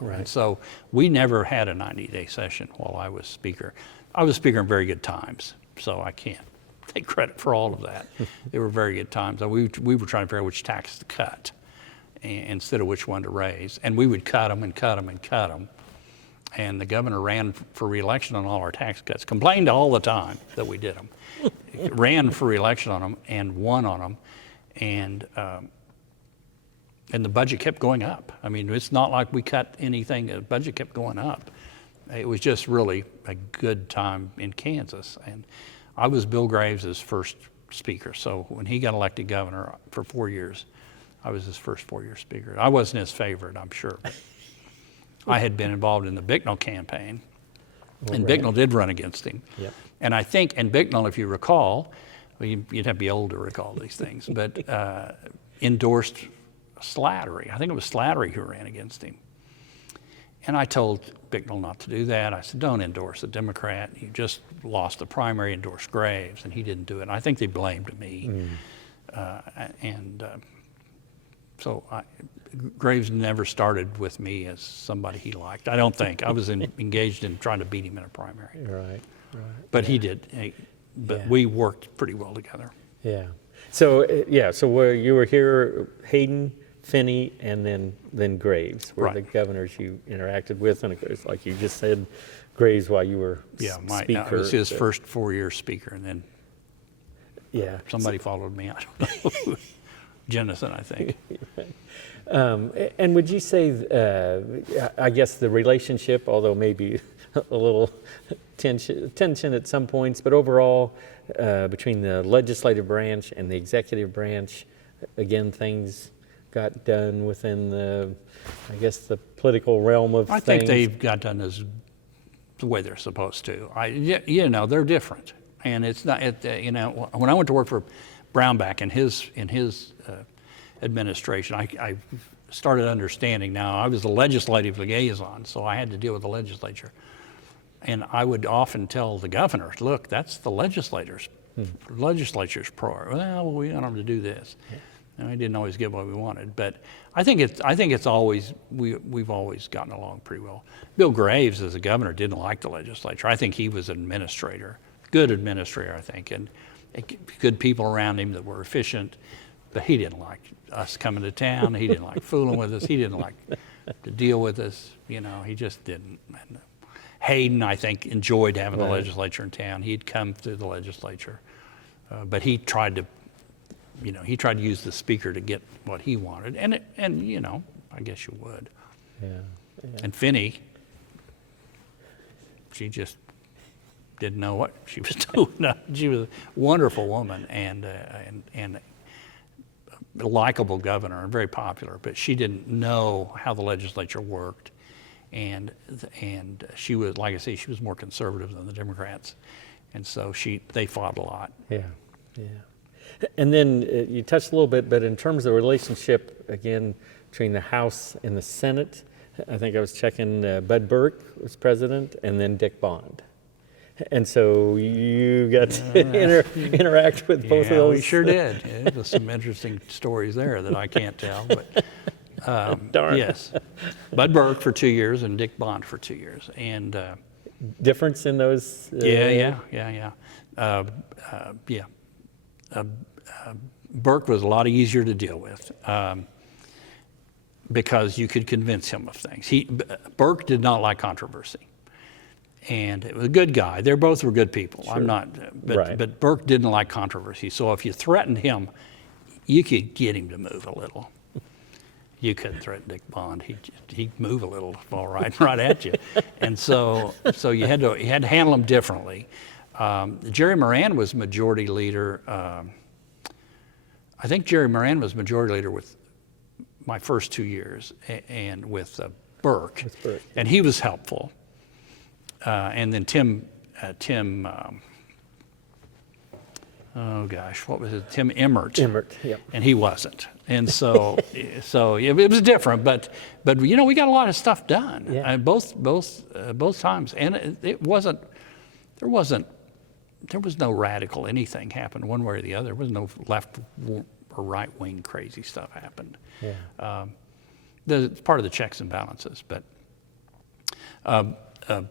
Right. And so we never had a 90-day session while I was Speaker. I was Speaker in very good times, so I can't take credit for all of that. They were very good times. We were trying to figure out which tax to cut instead of which one to raise. And we would cut them and cut them and cut them. And the governor ran for re-election on all our tax cuts, complained all the time that we did them. Ran for re-election on them and won on them. And the budget kept going up. I mean, it's not like we cut anything. The budget kept going up. It was just really a good time in Kansas. And I was Bill Graves' first Speaker. So when he got elected governor for 4 years, I was his first 4-year Speaker. I wasn't his favorite, I'm sure. But I had been involved in the Bicknell campaign, And Bicknell did run against him. Yep. And I think, and Bicknell, if you recall, well, you'd have to be old to recall these things, but endorsed Slattery. I think it was Slattery who ran against him. And I told Bicknell not to do that. I said, don't endorse a Democrat. You just lost the primary, endorse Graves, and he didn't do it. And I think they blamed me. So Graves never started with me as somebody he liked. I don't think. I was engaged in trying to beat him in a primary. Right. But he did. But we worked pretty well together. Yeah. So where you were here, Hayden, Finney, and then Graves were the governors you interacted with, and of course, like you just said, Graves while you were speaker. I was his first 4-year speaker, and then somebody followed me. I don't know. Jennison, I think. And would you say, I guess the relationship, although maybe a little tension at some points, but overall, between the legislative branch and the executive branch, again, things got done within the political realm of things? I think they got done as the way they're supposed to. They're different. And it's not, when I went to work for Brownback in his administration, I started understanding. Now, I was the legislative liaison, so I had to deal with the legislature. And I would often tell the governors, look, that's the legislature's priority. Well, we want them to do this. And I didn't always get what we wanted. But I think it's always, we've always gotten along pretty well. Bill Graves, as a governor, didn't like the legislature. I think he was an administrator, good administrator, I think, and good people around him that were efficient. But he didn't like us coming to town. He didn't like fooling with us. He didn't like to deal with us. He just didn't. And Hayden, I think, enjoyed having the legislature in town. He'd come through the legislature, but he tried to use the speaker to get what he wanted. And I guess you would. Yeah. And Finney, she just didn't know what she was doing. She was a wonderful woman and a likable governor and very popular, but she didn't know how the legislature worked. And she was, like I say, she was more conservative than the Democrats. And so they fought a lot. Yeah. And then you touched a little bit, but in terms of the relationship, again, between the House and the Senate, I think I was checking, Bud Burke was president, and then Dick Bond. And so you got to interact with both of those. We sure did. Yeah, there's some interesting stories there that I can't tell. But Darn. Yes, Bud Burke for 2 years and Dick Bond for 2 years. And difference in those? Yeah. Burke was a lot easier to deal with because you could convince him of things. Burke did not like controversy. And it was a good guy. They both were good people. Sure. I'm not, but Burke didn't like controversy. So if you threatened him, you could get him to move a little. You couldn't threaten Dick Bond. He'd move a little, fall right at you. And so you had to handle him differently. Jerry Moran was majority leader. I think Jerry Moran was majority leader with my first 2 years, and with Burke. And he was helpful. And then Tim, what was it? Tim Emmert. Yep. And he wasn't. And so it was different, but we got a lot of stuff done. Yeah. Both times. And there was no radical anything happened one way or the other. There was no left or right wing crazy stuff happened. Yeah. It's part of the checks and balances, but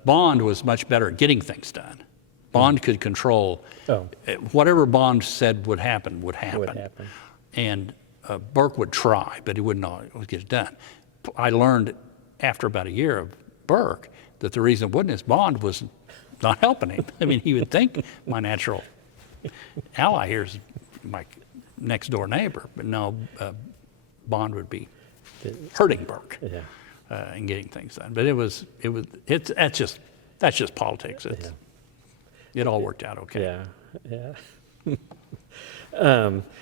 Bond was much better at getting things done. Bond could control whatever Bond said would happen. And Burke would try, but he wouldn't always get it done. I learned after about a year of Burke that the reason it wouldn't is Bond was not helping him. I mean, he would think my natural ally here is my next door neighbor, but no, Bond would be hurting Burke. Yeah. And getting things done. But that's just politics. It all worked out okay. Yeah.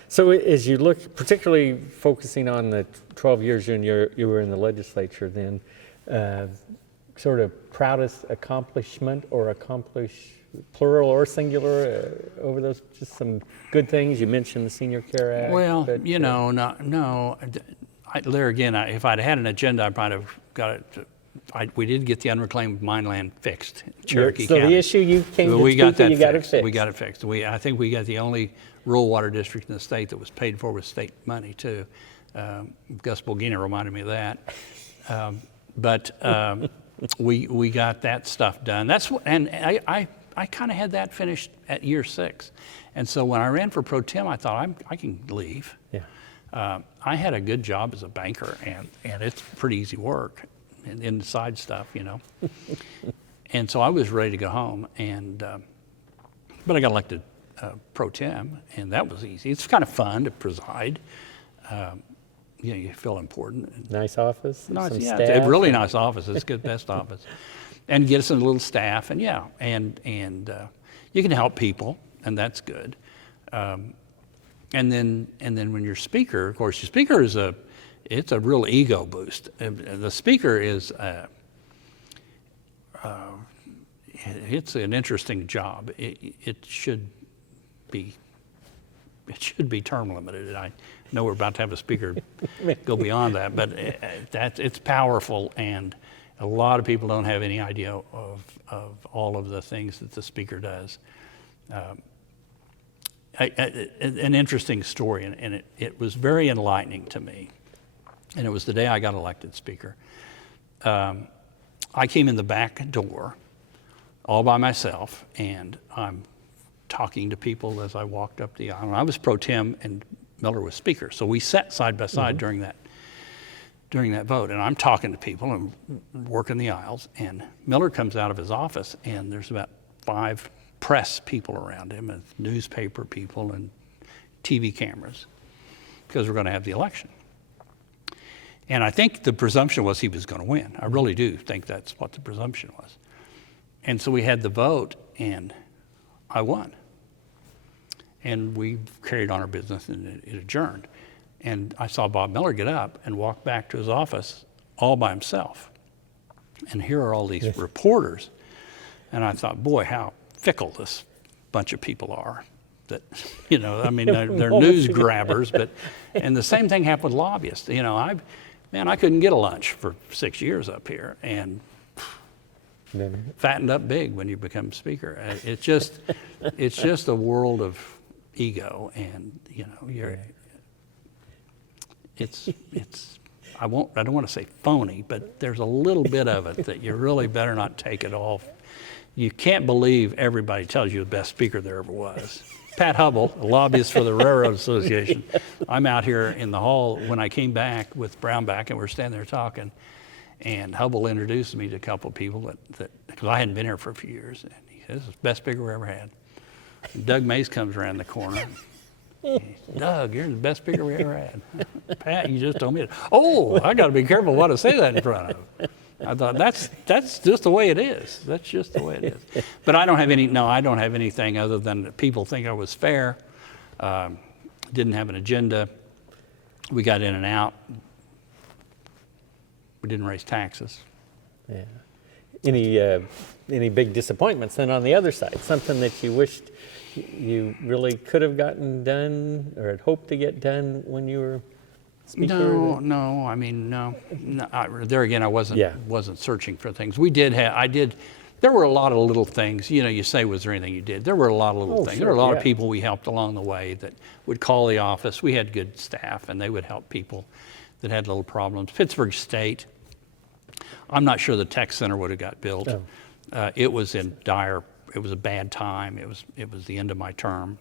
So as you look, particularly focusing on the 12 years you were in the legislature then, sort of proudest accomplishment or plural or singular, over those, just some good things? You mentioned the Senior Care Act. Well, but, there again, if I'd had an agenda, I might have got it. We did get the unreclaimed mine land fixed, Cherokee County. So the issue you came to we speak got that to, you got it fixed. fixed. We got it fixed. I think we got the only rural water district in the state that was paid for with state money too. Gus Bulgina reminded me of that. We got that stuff done. I kind of had that finished at year 6. And so when I ran for pro tem, I thought I can leave. Yeah. I had a good job as a banker, and it's pretty easy work, and inside stuff, And so I was ready to go home, but I got elected pro tem, and that was easy. It's kind of fun to preside. You feel important. Nice office. Nice, some yeah, staff. it's a really nice office. It's good, best office, and get us a little staff, and you can help people, and that's good. And then when you're speaker, of course, your speaker it's a real ego boost. The speaker is it's an interesting job. It should be term limited. I know we're about to have a speaker go beyond that, but it's powerful, and a lot of people don't have any idea of all of the things that the speaker does. An interesting story, and it was very enlightening to me. And it was the day I got elected speaker. I came in the back door all by myself, and I'm talking to people as I walked up the aisle. And I was pro tem, and Miller was speaker, so we sat side by side during that vote. And I'm talking to people and working the aisles, and Miller comes out of his office, and there's about 5 press people around him, and newspaper people and TV cameras, because we're going to have the election. And I think the presumption was he was going to win. I really do think that's what the presumption was. And so we had the vote, and I won. And we carried on our business, and it adjourned. And I saw Bob Miller get up and walk back to his office all by himself. And here are all these reporters. And I thought, boy, how fickle this bunch of people are. That, they're news grabbers, and the same thing happened with lobbyists. I couldn't get a lunch for 6 years up here, and fattened up big when you become speaker. It's just a world of ego, and I don't want to say phony, but there's a little bit of it that you really better not take it all. You can't believe everybody tells you the best speaker there ever was. Pat Hubble, a lobbyist for the Railroad Association. I'm out here in the hall when I came back with Brownback, and we're standing there talking, and Hubble introduced me to a couple of people that because I hadn't been here for a few years, and he says, "This is the best speaker we ever had." And Doug Mays comes around the corner. "Doug, you're the best speaker we ever had." "Pat, you just told me that." "Oh, I got to be careful what I say that in front of." I thought that's just the way it is. That's just the way it is. But I don't have anything other than that people think I was fair. Didn't have an agenda. We got in and out. We didn't raise taxes. Yeah. Any big disappointments then on the other side? Something that you wished you really could have gotten done or had hoped to get done when you were speaker? No. I mean, no. There again, I wasn't searching for things. There were a lot of little things. You say, was there anything you did? There were a lot of little things. There were a lot of people we helped along the way that would call the office. We had good staff, and they would help people that had little problems. Pittsburgh State, I'm not sure the tech center would have got built. Oh. It was it was a bad time. It was the end of my term.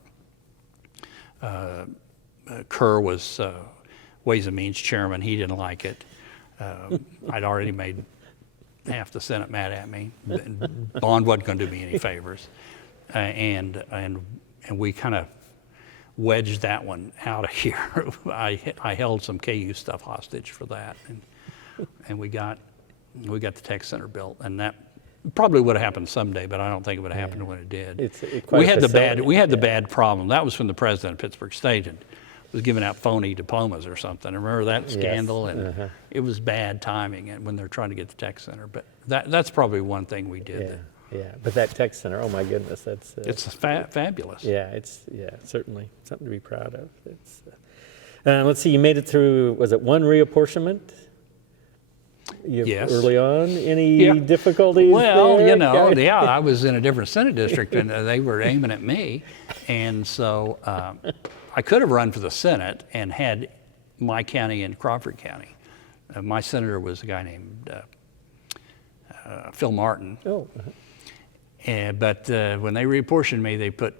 Kerr was Ways and Means chairman. He didn't like it. I'd already made half the Senate mad at me. Bond wasn't going to do me any favors, and we kind of wedged that one out of here. I held some KU stuff hostage for that, and we got the tech center built, and that probably would have happened someday, but I don't think it would have happened when it did. We had the bad problem. That was from the president of Pittsburgh State, and was giving out phony diplomas or something. Remember that scandal? Yes. And it was bad timing and when they're trying to get the tech center. But that's probably one thing we did. Yeah. Yeah, but that tech center, oh my goodness, that's It's fabulous. yeah, it's certainly something to be proud of. It's let's see, you made it through. Was it one reapportionment? Yes. Early on, any difficulties? Well, there? I was in a different Senate district and they were aiming at me, and so I could have run for the Senate and had my county in Crawford County. My senator was a guy named Phil Martin. Oh. But when they reapportioned me, they put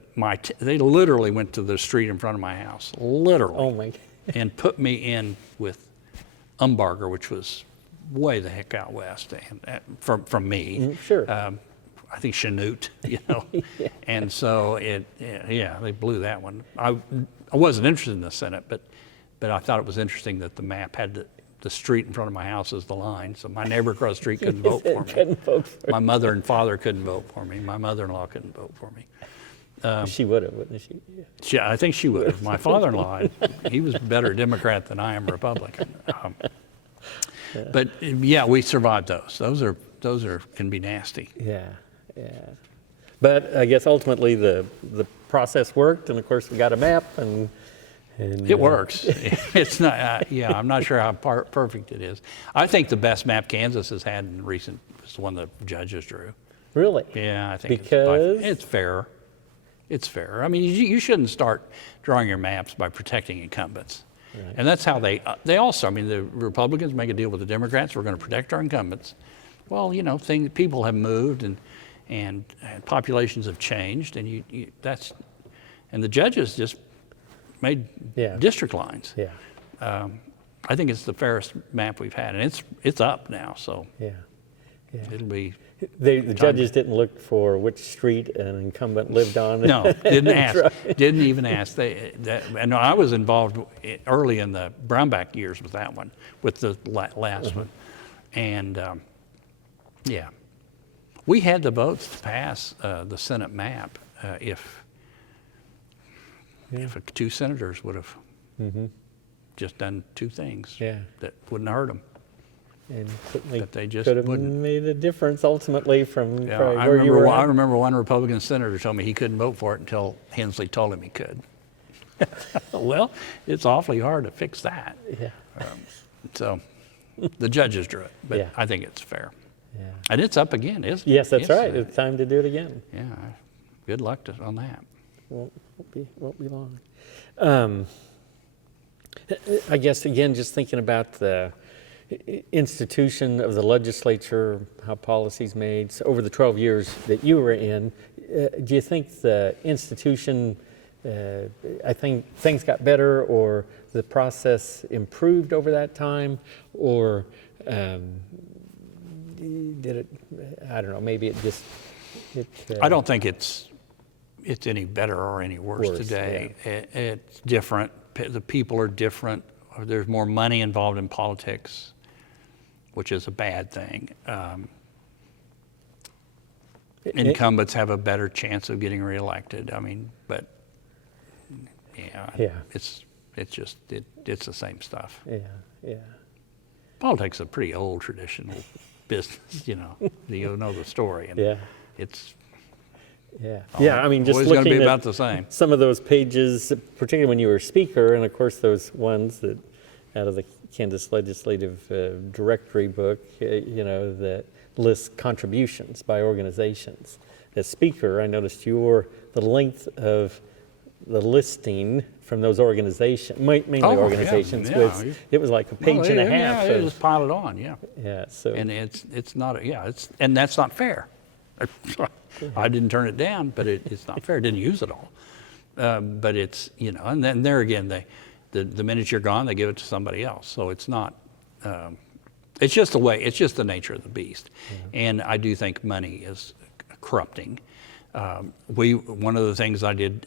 they literally went to the street in front of my house, literally. Oh my. And put me in with Umbarger, which was way the heck out west, and from me. Sure. I think Chanute, Yeah. And so they blew that one. I wasn't interested in the Senate, but I thought it was interesting that the map had the street in front of my house as the line, so my neighbor across the street couldn't vote for me. Couldn't vote for My mother and father couldn't vote for me. My mother-in-law couldn't vote for me. she would have, wouldn't she? I think she would have. My father-in-law, he was a better Democrat than I am Republican. But yeah, we survived those. Those can be nasty. Yeah, yeah. But I guess ultimately the process worked, and of course we got a map, and it works. It's not. I'm not sure how perfect it is. I think the best map Kansas has had in recent was the one the judges drew. Really? Yeah, I think Because it's fair. It's fair. I mean, you shouldn't start drawing your maps by protecting incumbents. Right. And that's how they also, I mean, the Republicans make a deal with the Democrats, we're going to protect our incumbents. Well, people have moved and populations have changed, and and the judges just made district lines. Yeah. I think it's the fairest map we've had, and it's up now, so Yeah. it'll be. The judges didn't look for which street an incumbent lived on. No, didn't ask. Didn't even ask. And I was involved early in the Brownback years with that one, with the last one. And we had the votes to pass the Senate map if two senators would have just done two things that wouldn't hurt them. And certainly But they just could have wouldn't. made a difference ultimately from Yeah, probably I where you were I at. remember one Republican senator told me he couldn't vote for it until Hensley told him he could. Well, it's awfully hard to fix that. Yeah. So the judges drew it, but Yeah. I think it's fair. Yeah. And it's up again, isn't it? Yes, that's right. It's time to do it again. Yeah, good luck on that. Won't be long. I guess again, just thinking about the institution of the legislature, how policies made over the 12 years that you were in. Do you think the institution? I think things got better, or the process improved over that time, or did it? I don't know. Maybe it just. I don't think it's any better or any worse today. Yeah. It's different. The people are different. There's more money involved in politics, which is a bad thing. Incumbents have a better chance of getting reelected. I mean, but it's the same stuff. Yeah. Politics is a pretty old traditional business, you know the story, and it's I mean, just always going to looking be at about the same. some of those pages, particularly when you were speaker, and of course those ones that out of the Kansas Legislative Directory book, that lists contributions by organizations. As speaker, I noticed the length of the listing from those organizations, mainly organizations, it was like a page and a half. Yeah, it just piled on, Yeah. So. And it's not, and that's not fair. I didn't turn it down, but it's not fair. I didn't use it all. But it's, and then there again, the minute you're gone, they give it to somebody else. So it's not, it's just the nature of the beast. And I do think money is corrupting. One of the things I did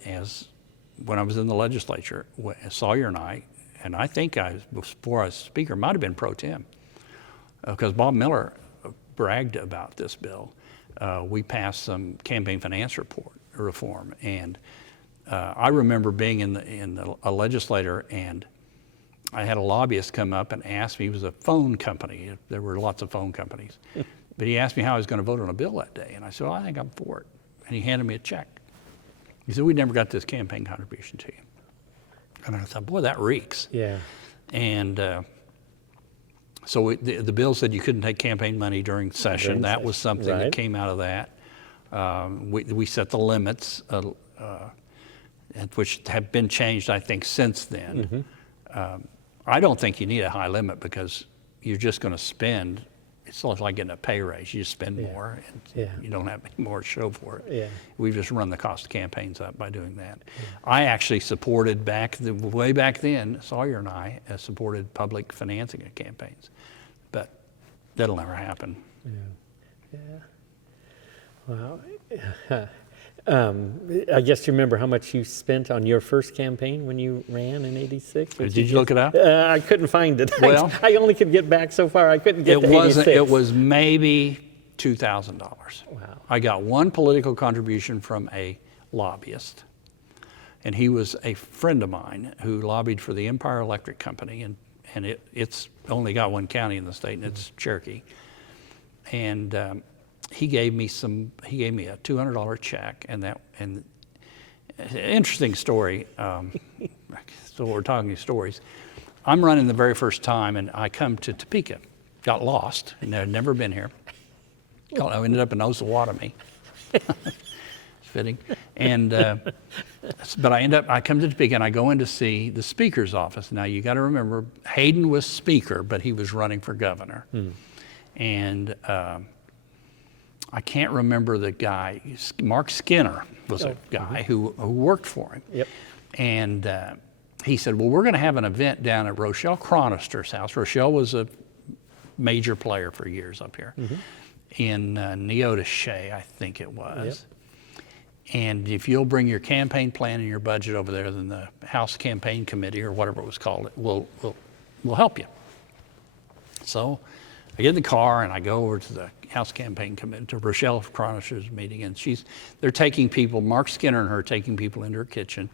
when I was in the legislature, Sawyer and I think before I was speaker, might have been pro tem, because Bob Miller bragged about this bill. We passed some campaign finance reform, and I remember being a legislator, and I had a lobbyist come up and ask me, he was a phone company. There were lots of phone companies. But he asked me how I was going to vote on a bill that day. And I said, well, I think I'm for it. And he handed me a check. He said, we never got this campaign contribution to you. And I thought, boy, that reeks. Yeah. And so the bill said you couldn't take campaign money during session. That was something that came out of that. We set the limits, which have been changed, I think, since then. I don't think you need a high limit because you're just going to spend. It's like getting a pay raise. You just spend more, and you don't have any more to show for it. We've just run the cost of campaigns up by doing that. I actually supported way back then, Sawyer and I supported public financing of campaigns, but that'll never happen. Wow. I guess you remember how much you spent on your first campaign when you ran in '86? Did you look it up? I couldn't find it. Well, I only could get back so far. I couldn't get to 86. It was maybe $2,000. Wow. I got one political contribution from a lobbyist, and he was a friend of mine who lobbied for the Empire Electric Company, and it's only got one county in the state, and it's Cherokee. And he gave me a $200 check, and interesting story. So we're talking stories. I'm running the very first time, and I come to Topeka, got lost, and I'd never been here. I ended up in Osawatomie. It's fitting. And but I come to Topeka, and I go in to see the Speaker's office. Now you got to remember, Hayden was Speaker, but he was running for governor, and I can't remember the guy. Mark Skinner was a guy who worked for him. Yep. And he said, well, we're going to have an event down at Rochelle Chronister's house. Rochelle was a major player for years up here in Neodesha, I think it was. Yep. And if you'll bring your campaign plan and your budget over there, then the House Campaign Committee, or whatever it was called, will help you. So I get in the car and I go over to the House Campaign Committee, to Rochelle Chronister's meeting, and they're taking people, Mark Skinner and her taking people into her kitchen,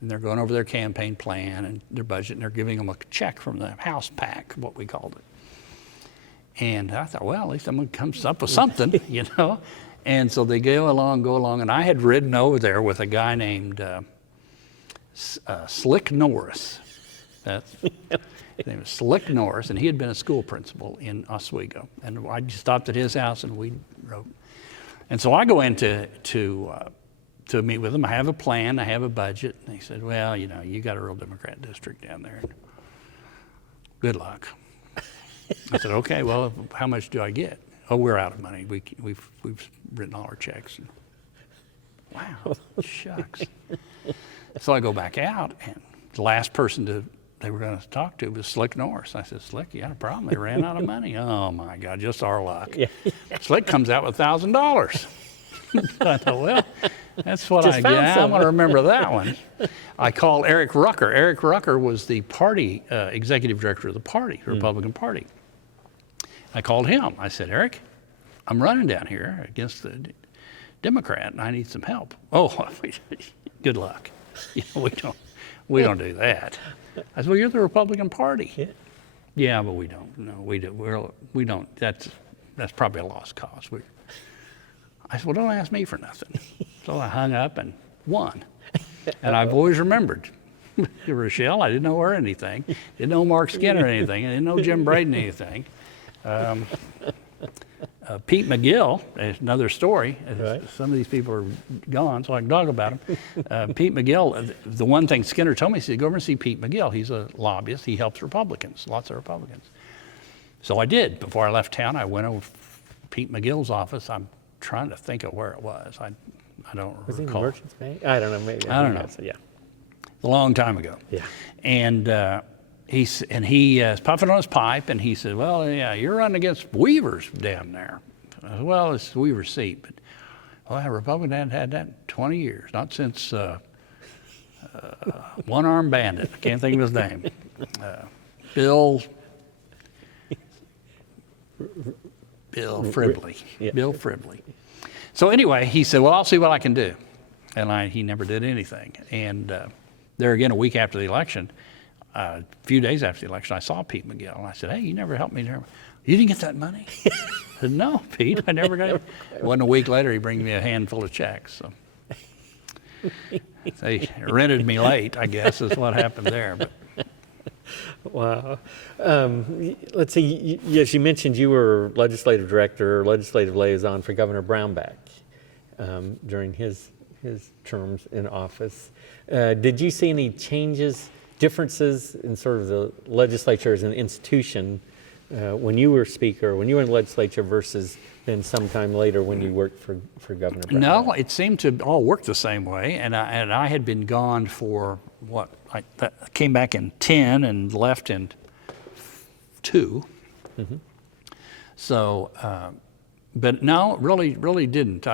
and they're going over their campaign plan and their budget, and they're giving them a check from the House PAC, what we called it. And I thought, well, at least someone comes up with something, you know? And so they go along, and I had ridden over there with a guy named Slick Norris. His name was Slick Norris, and he had been a school principal in Oswego. And I just stopped at his house, and we wrote. And so I go in to meet with him. I have a plan, I have a budget. And he said, well, you know, you got a real Democrat district down there. Good luck. I said, okay, well, how much do I get? Oh, we're out of money. We've written all our checks. And, wow, shucks. So I go back out, and the last person they were going to talk to was Slick Norris. I said, Slick, you got a problem? They ran out of money. Oh my God, just our luck. Slick comes out with $1,000. I thought, well, that's what I get. I'm going to remember that one. I called Eric Rucker. Eric Rucker was the party executive director of the party, Republican Party. I called him. I said, Eric, I'm running down here against the Democrat, and I need some help. Oh, good luck. You know, we don't do that. I said, well, you're the Republican Party. Yeah, but we don't. No, we don't. That's probably a lost cause. I said, well, don't ask me for nothing. So I hung up and won. And I've always remembered Rochelle. I didn't know her anything. Didn't know Mark Skinner anything. I didn't know Jim Braden anything. Pete McGill, another story. Right. Some of these people are gone, so I can talk about him. Pete McGill, the one thing Skinner told me, he said, go over and see Pete McGill. He's a lobbyist. He helps Republicans, lots of Republicans. So I did. Before I left town, I went over to Pete McGill's office. I'm trying to think of where it was. I don't recall. Was he in Merchants Bank? I don't know. Maybe. I don't know. Yeah. A long time ago. Yeah. And he's puffing on his pipe, and he said, well, yeah, you're running against Weaver's down there. I said, well, it's Weaver's seat, but well, Republican hadn't had that in 20 years, not since one-armed bandit. I can't think of his name. Bill Fribley. Yeah. Bill Fribley. So anyway, he said, well, I'll see what I can do. And he never did anything. And there again, a week after the election, a few days after the election, I saw Pete McGill, and I said, "Hey, you never helped me there. You didn't get that money?" I said, "No, Pete, I never got it." Wasn't a week later, he brings me a handful of checks. So they rented me late, I guess, is what happened there. But Wow. Let's see, as you mentioned, you were legislative director or legislative liaison for Governor Brownback during his terms in office. Did you see any changes, differences in sort of the legislature as an institution when you were speaker, when you were in the legislature versus then sometime later when you worked for Governor Brownback? no, it seemed to all work the same way. And I had been gone for what? I came back in 10 and left in 2. Mm-hmm. So, but no, really didn't.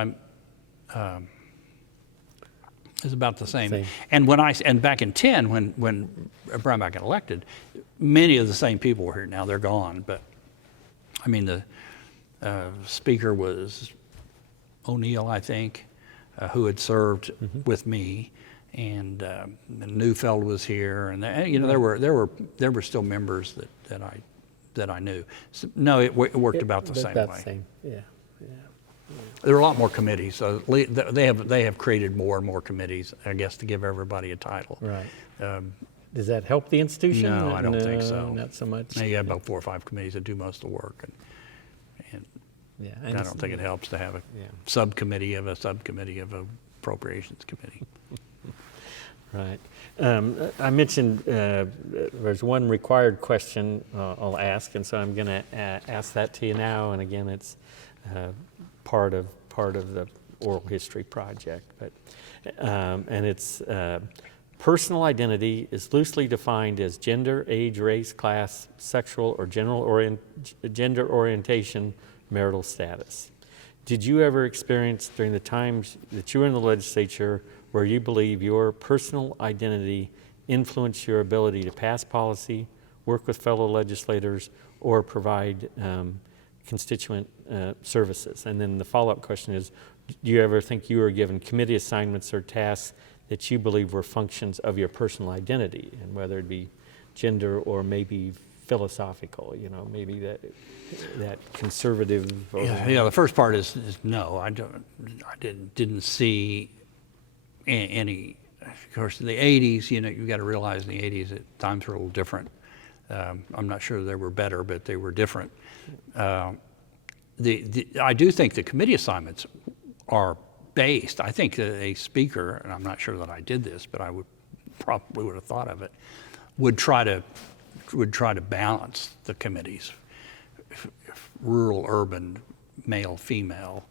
It's about the same. And back in 10, when Brownback got elected, many of the same people were here. Now they're gone, but I mean the speaker was O'Neill, I think, who had served with me, and Neufeld was here, and there were still members that I knew. So, no, it worked about the same way. The same. Yeah. There are a lot more committees, so they have created more and more committees, I guess, to give everybody a title. Right. Does that help the institution? No, I don't think so. Not so much. Now you have about 4 or 5 committees that do most of the work, and I don't think it helps to have a subcommittee of a subcommittee of a appropriations committee. Right. I mentioned there's one required question I'll ask, and so I'm going to ask that to you now. And again, it's part of the oral history project, but and it's personal identity is loosely defined as gender, age, race, class, sexual or gender orientation, marital status. Did you ever experience during the times that you were in the legislature where you believe your personal identity influenced your ability to pass policy, work with fellow legislators, or provide constituent services? And then the follow-up question is, do you ever think you were given committee assignments or tasks that you believe were functions of your personal identity, and whether it be gender or maybe philosophical, maybe that conservative? Or the first part is no. I didn't see any. Of course, in the 80s, you got to realize in the 80s that times were a little different. I'm not sure they were better, but they were different. I do think the committee assignments are based. I think that a speaker, and I'm not sure that I did this, but I probably would have thought of it, would try to balance the committees, rural, urban, male, female,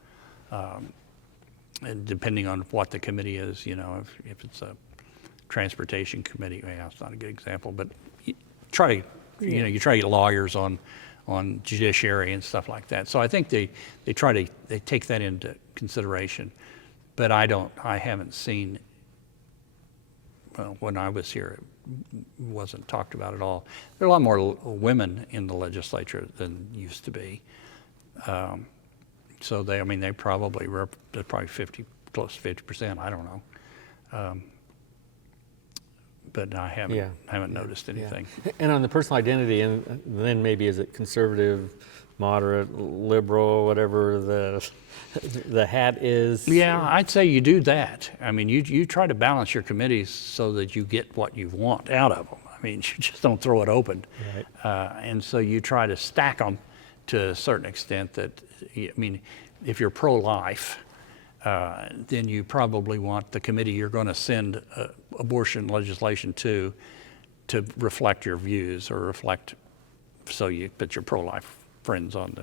and depending on what the committee is. If it's a transportation committee, it's not a good example, but you try to get lawyers on judiciary and stuff like that. So I think they take that into consideration, but I haven't seen. Well, when I was here, it wasn't talked about at all. There are a lot more women in the legislature than used to be. So they probably they're probably 50, close to 50%. I don't know. But I haven't noticed anything. Yeah. And on the personal identity, and then maybe is it conservative, moderate, liberal, whatever the hat is? Yeah, I'd say you do that. I mean, you try to balance your committees so that you get what you want out of them. I mean, you just don't throw it open. Right. And so you try to stack them to a certain extent that, if you're pro-life, then you probably want the committee you're going to send abortion legislation to reflect your views, or reflect, so you put your pro-life friends on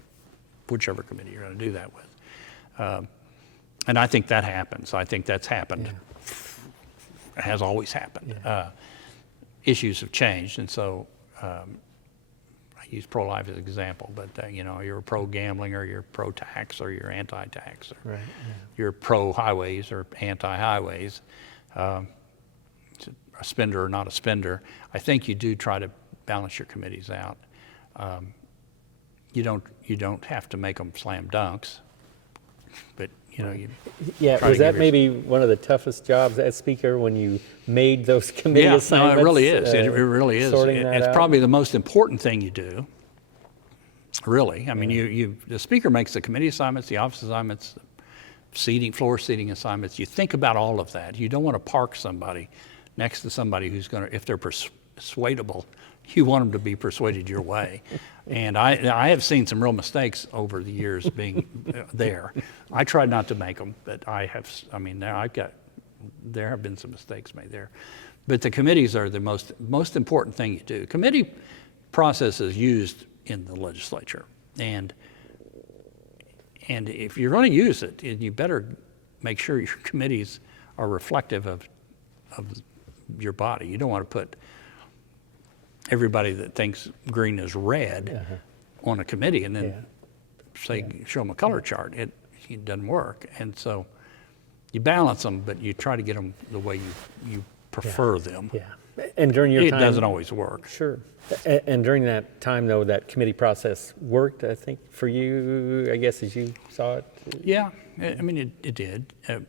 whichever committee you're going to do that with. And I think that happens. I think that's happened. Yeah. It has always happened. Yeah. Issues have changed, and so I use pro-life as an example, but you're pro-gambling, or you're pro-tax, or you're anti-tax, or right, you're pro-highways or anti-highways, a spender or not a spender. I think you do try to balance your committees out. You don't have to make them slam dunks, but you know, you Yeah, try was to that give maybe one of the toughest jobs as Speaker when you made those committee yeah, assignments? no, it really is. It really is. Sorting that It's out? probably the most important thing you do. Really, I mean, the Speaker makes the committee assignments, the office assignments, seating, floor seating assignments. You think about all of that. You don't want to park somebody next to somebody who's going to, if they're persuadable, you want them to be persuaded your way. And I have seen some real mistakes over the years being there. I tried not to make them, but there have been some mistakes made there. But the committees are the most important thing you do. Committee process is used in the legislature. And if you're going to use it, you better make sure your committees are reflective of your body. You don't want to put everybody that thinks green is red on a committee and then show them a color chart. It doesn't work. And so you balance them, but you try to get them the way you prefer them. Yeah. And during your time, it doesn't always work. Sure. And during that time, though, that committee process worked, I think, for you, I guess, as you saw it? Yeah, I mean, it did. And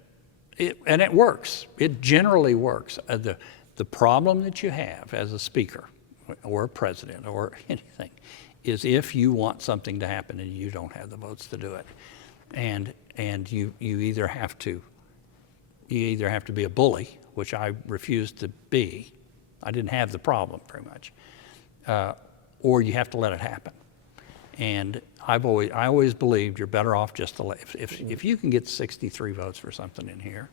it works. It generally works. The problem that you have as a speaker or a president or anything is if you want something to happen and you don't have the votes to do it. And you either have to be a bully, which I refused to be. I didn't have the problem very much. Or you have to let it happen. And I always believed you're better off just to if you can get 63 votes for something in here,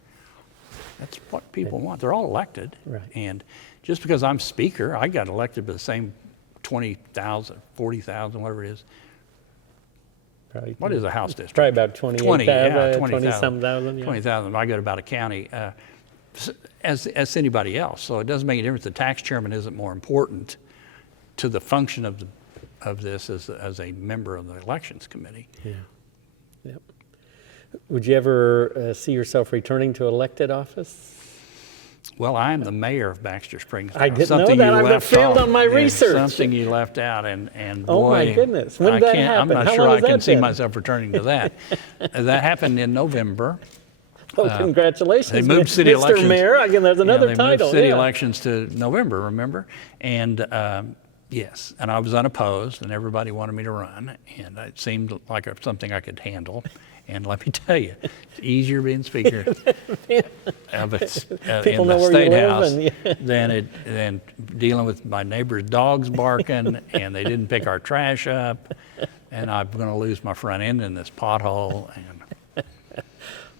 that's what people want. They're all elected. Right. And just because I'm speaker, I got elected by the same 20,000, 40,000, whatever it is. Probably, what is a House district? Probably about 28,000, 20,000. 20-some. 20,000. I go to about a county. As anybody else. So it doesn't make a difference. The tax chairman isn't more important to the function of this as a member of the elections committee. Yeah. Yep. Would you ever see yourself returning to elected office? Well, I am the mayor of Baxter Springs. I didn't know that. I failed on my research. Something you left out, and oh boy, my goodness, when did that happen? I'm not How sure long I has that can see been? myself returning to that. That happened in November. Oh, congratulations, they moved city Mr. elections. Mayor. Again, there's another they title. Moved city elections to November, remember? And yes, and I was unopposed, and everybody wanted me to run, and it seemed like something I could handle. And let me tell you, it's easier being speaker of in the state house than dealing with my neighbor's dogs barking, and they didn't pick our trash up, and I'm going to lose my front end in this pothole. And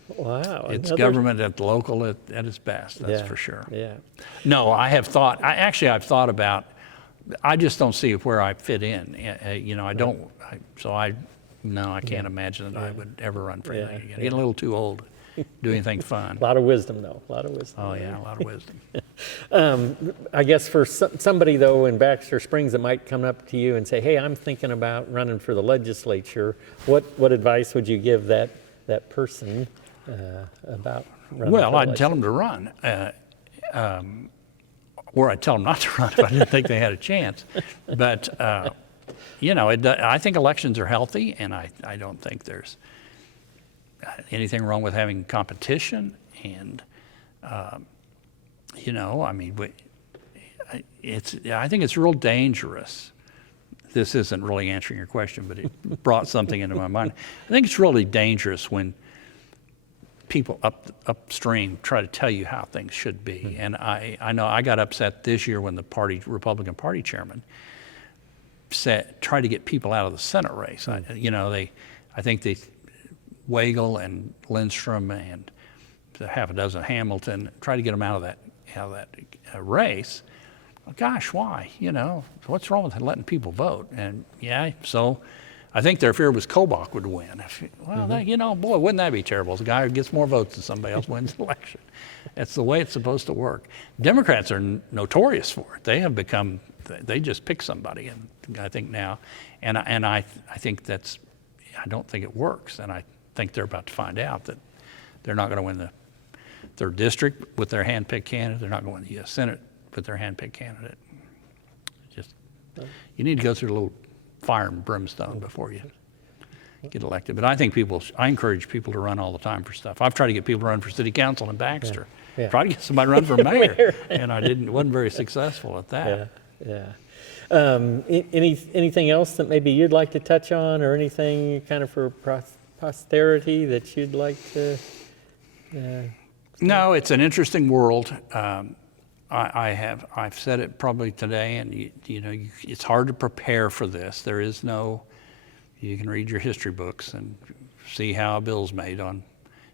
wow, it's government at the local at its best. That's for sure. Yeah. No, I've thought about. I just don't see where I fit in. I don't. No, I can't imagine that I would ever run for anything again. Get a little too old to do anything fun. A lot of wisdom, though. A lot of wisdom. Oh, yeah, a lot of wisdom. I guess for somebody, though, in Baxter Springs that might come up to you and say, hey, I'm thinking about running for the legislature, what advice would you give that person about running Well, for I'd tell them to run. Or I'd tell them not to run if I didn't think they had a chance. But... I think elections are healthy, and I don't think there's anything wrong with having competition. And, I think it's real dangerous. This isn't really answering your question, but it brought something into my mind. I think it's really dangerous when people upstream try to tell you how things should be. And I know I got upset this year when the Republican Party chairman try to get people out of the Senate race. I think Wagle and Lindstrom and half a dozen Hamilton try to get them out of that race. Well, gosh, why? What's wrong with letting people vote? And so I think their fear was Kobach would win. Boy, wouldn't that be terrible? The guy who gets more votes than somebody else wins the election. That's the way it's supposed to work. Democrats are notorious for it. They have become. They just pick somebody, and I think now, and I think I don't think it works, and I think they're about to find out that they're not going to win their district with their hand-picked candidate. They're not going to win the U.S. Senate with their hand-picked candidate. You need to go through a little fire and brimstone before you get elected. But I think I encourage people to run all the time for stuff. I've tried to get people to run for city council in Baxter. Yeah. Tried to get somebody to run for mayor, and I wasn't very successful at that. Yeah. Anything else that maybe you'd like to touch on, or anything kind of for posterity that you'd like to? No, it's an interesting world. I've said it probably today, and it's hard to prepare for this. There is no. You can read your history books and see how a bill's made on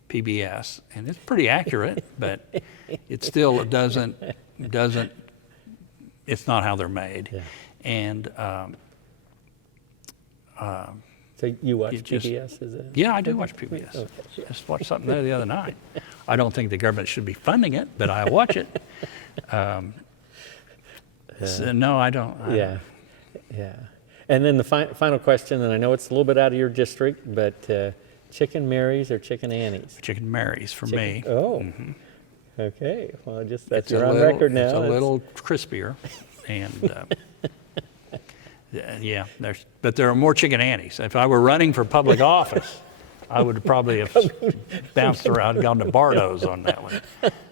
PBS, and it's pretty accurate, but it still doesn't. It's not how they're made, and. So you watch PBS, is it? Yeah, I do watch PBS. Okay. Just watched something there the other night. I don't think the government should be funding it, but I watch it. So, no, I don't. Yeah. And then the final question, and I know it's a little bit out of your district, but Chicken Marys or Chicken Annies? Chicken Marys for me. Oh, mm-hmm. Okay. Well, you're on record now. It's a little crispier, and yeah, but there are more Chicken Annies. If I were running for public office, I would probably have bounced around, gone to Bardo's on that one.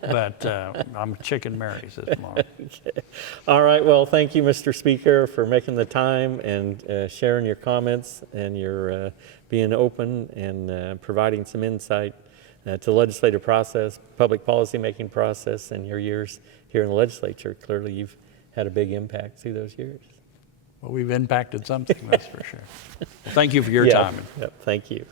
But I'm Chicken Marys this morning. Okay. All right. Well, thank you, Mr. Speaker, for making the time and sharing your comments and your being open and providing some insight to the legislative process, public policy making process, and your years here in the legislature. Clearly, you've had a big impact through those years. Well, we've impacted something, that's for sure. Well, thank you for your time. Yep, thank you.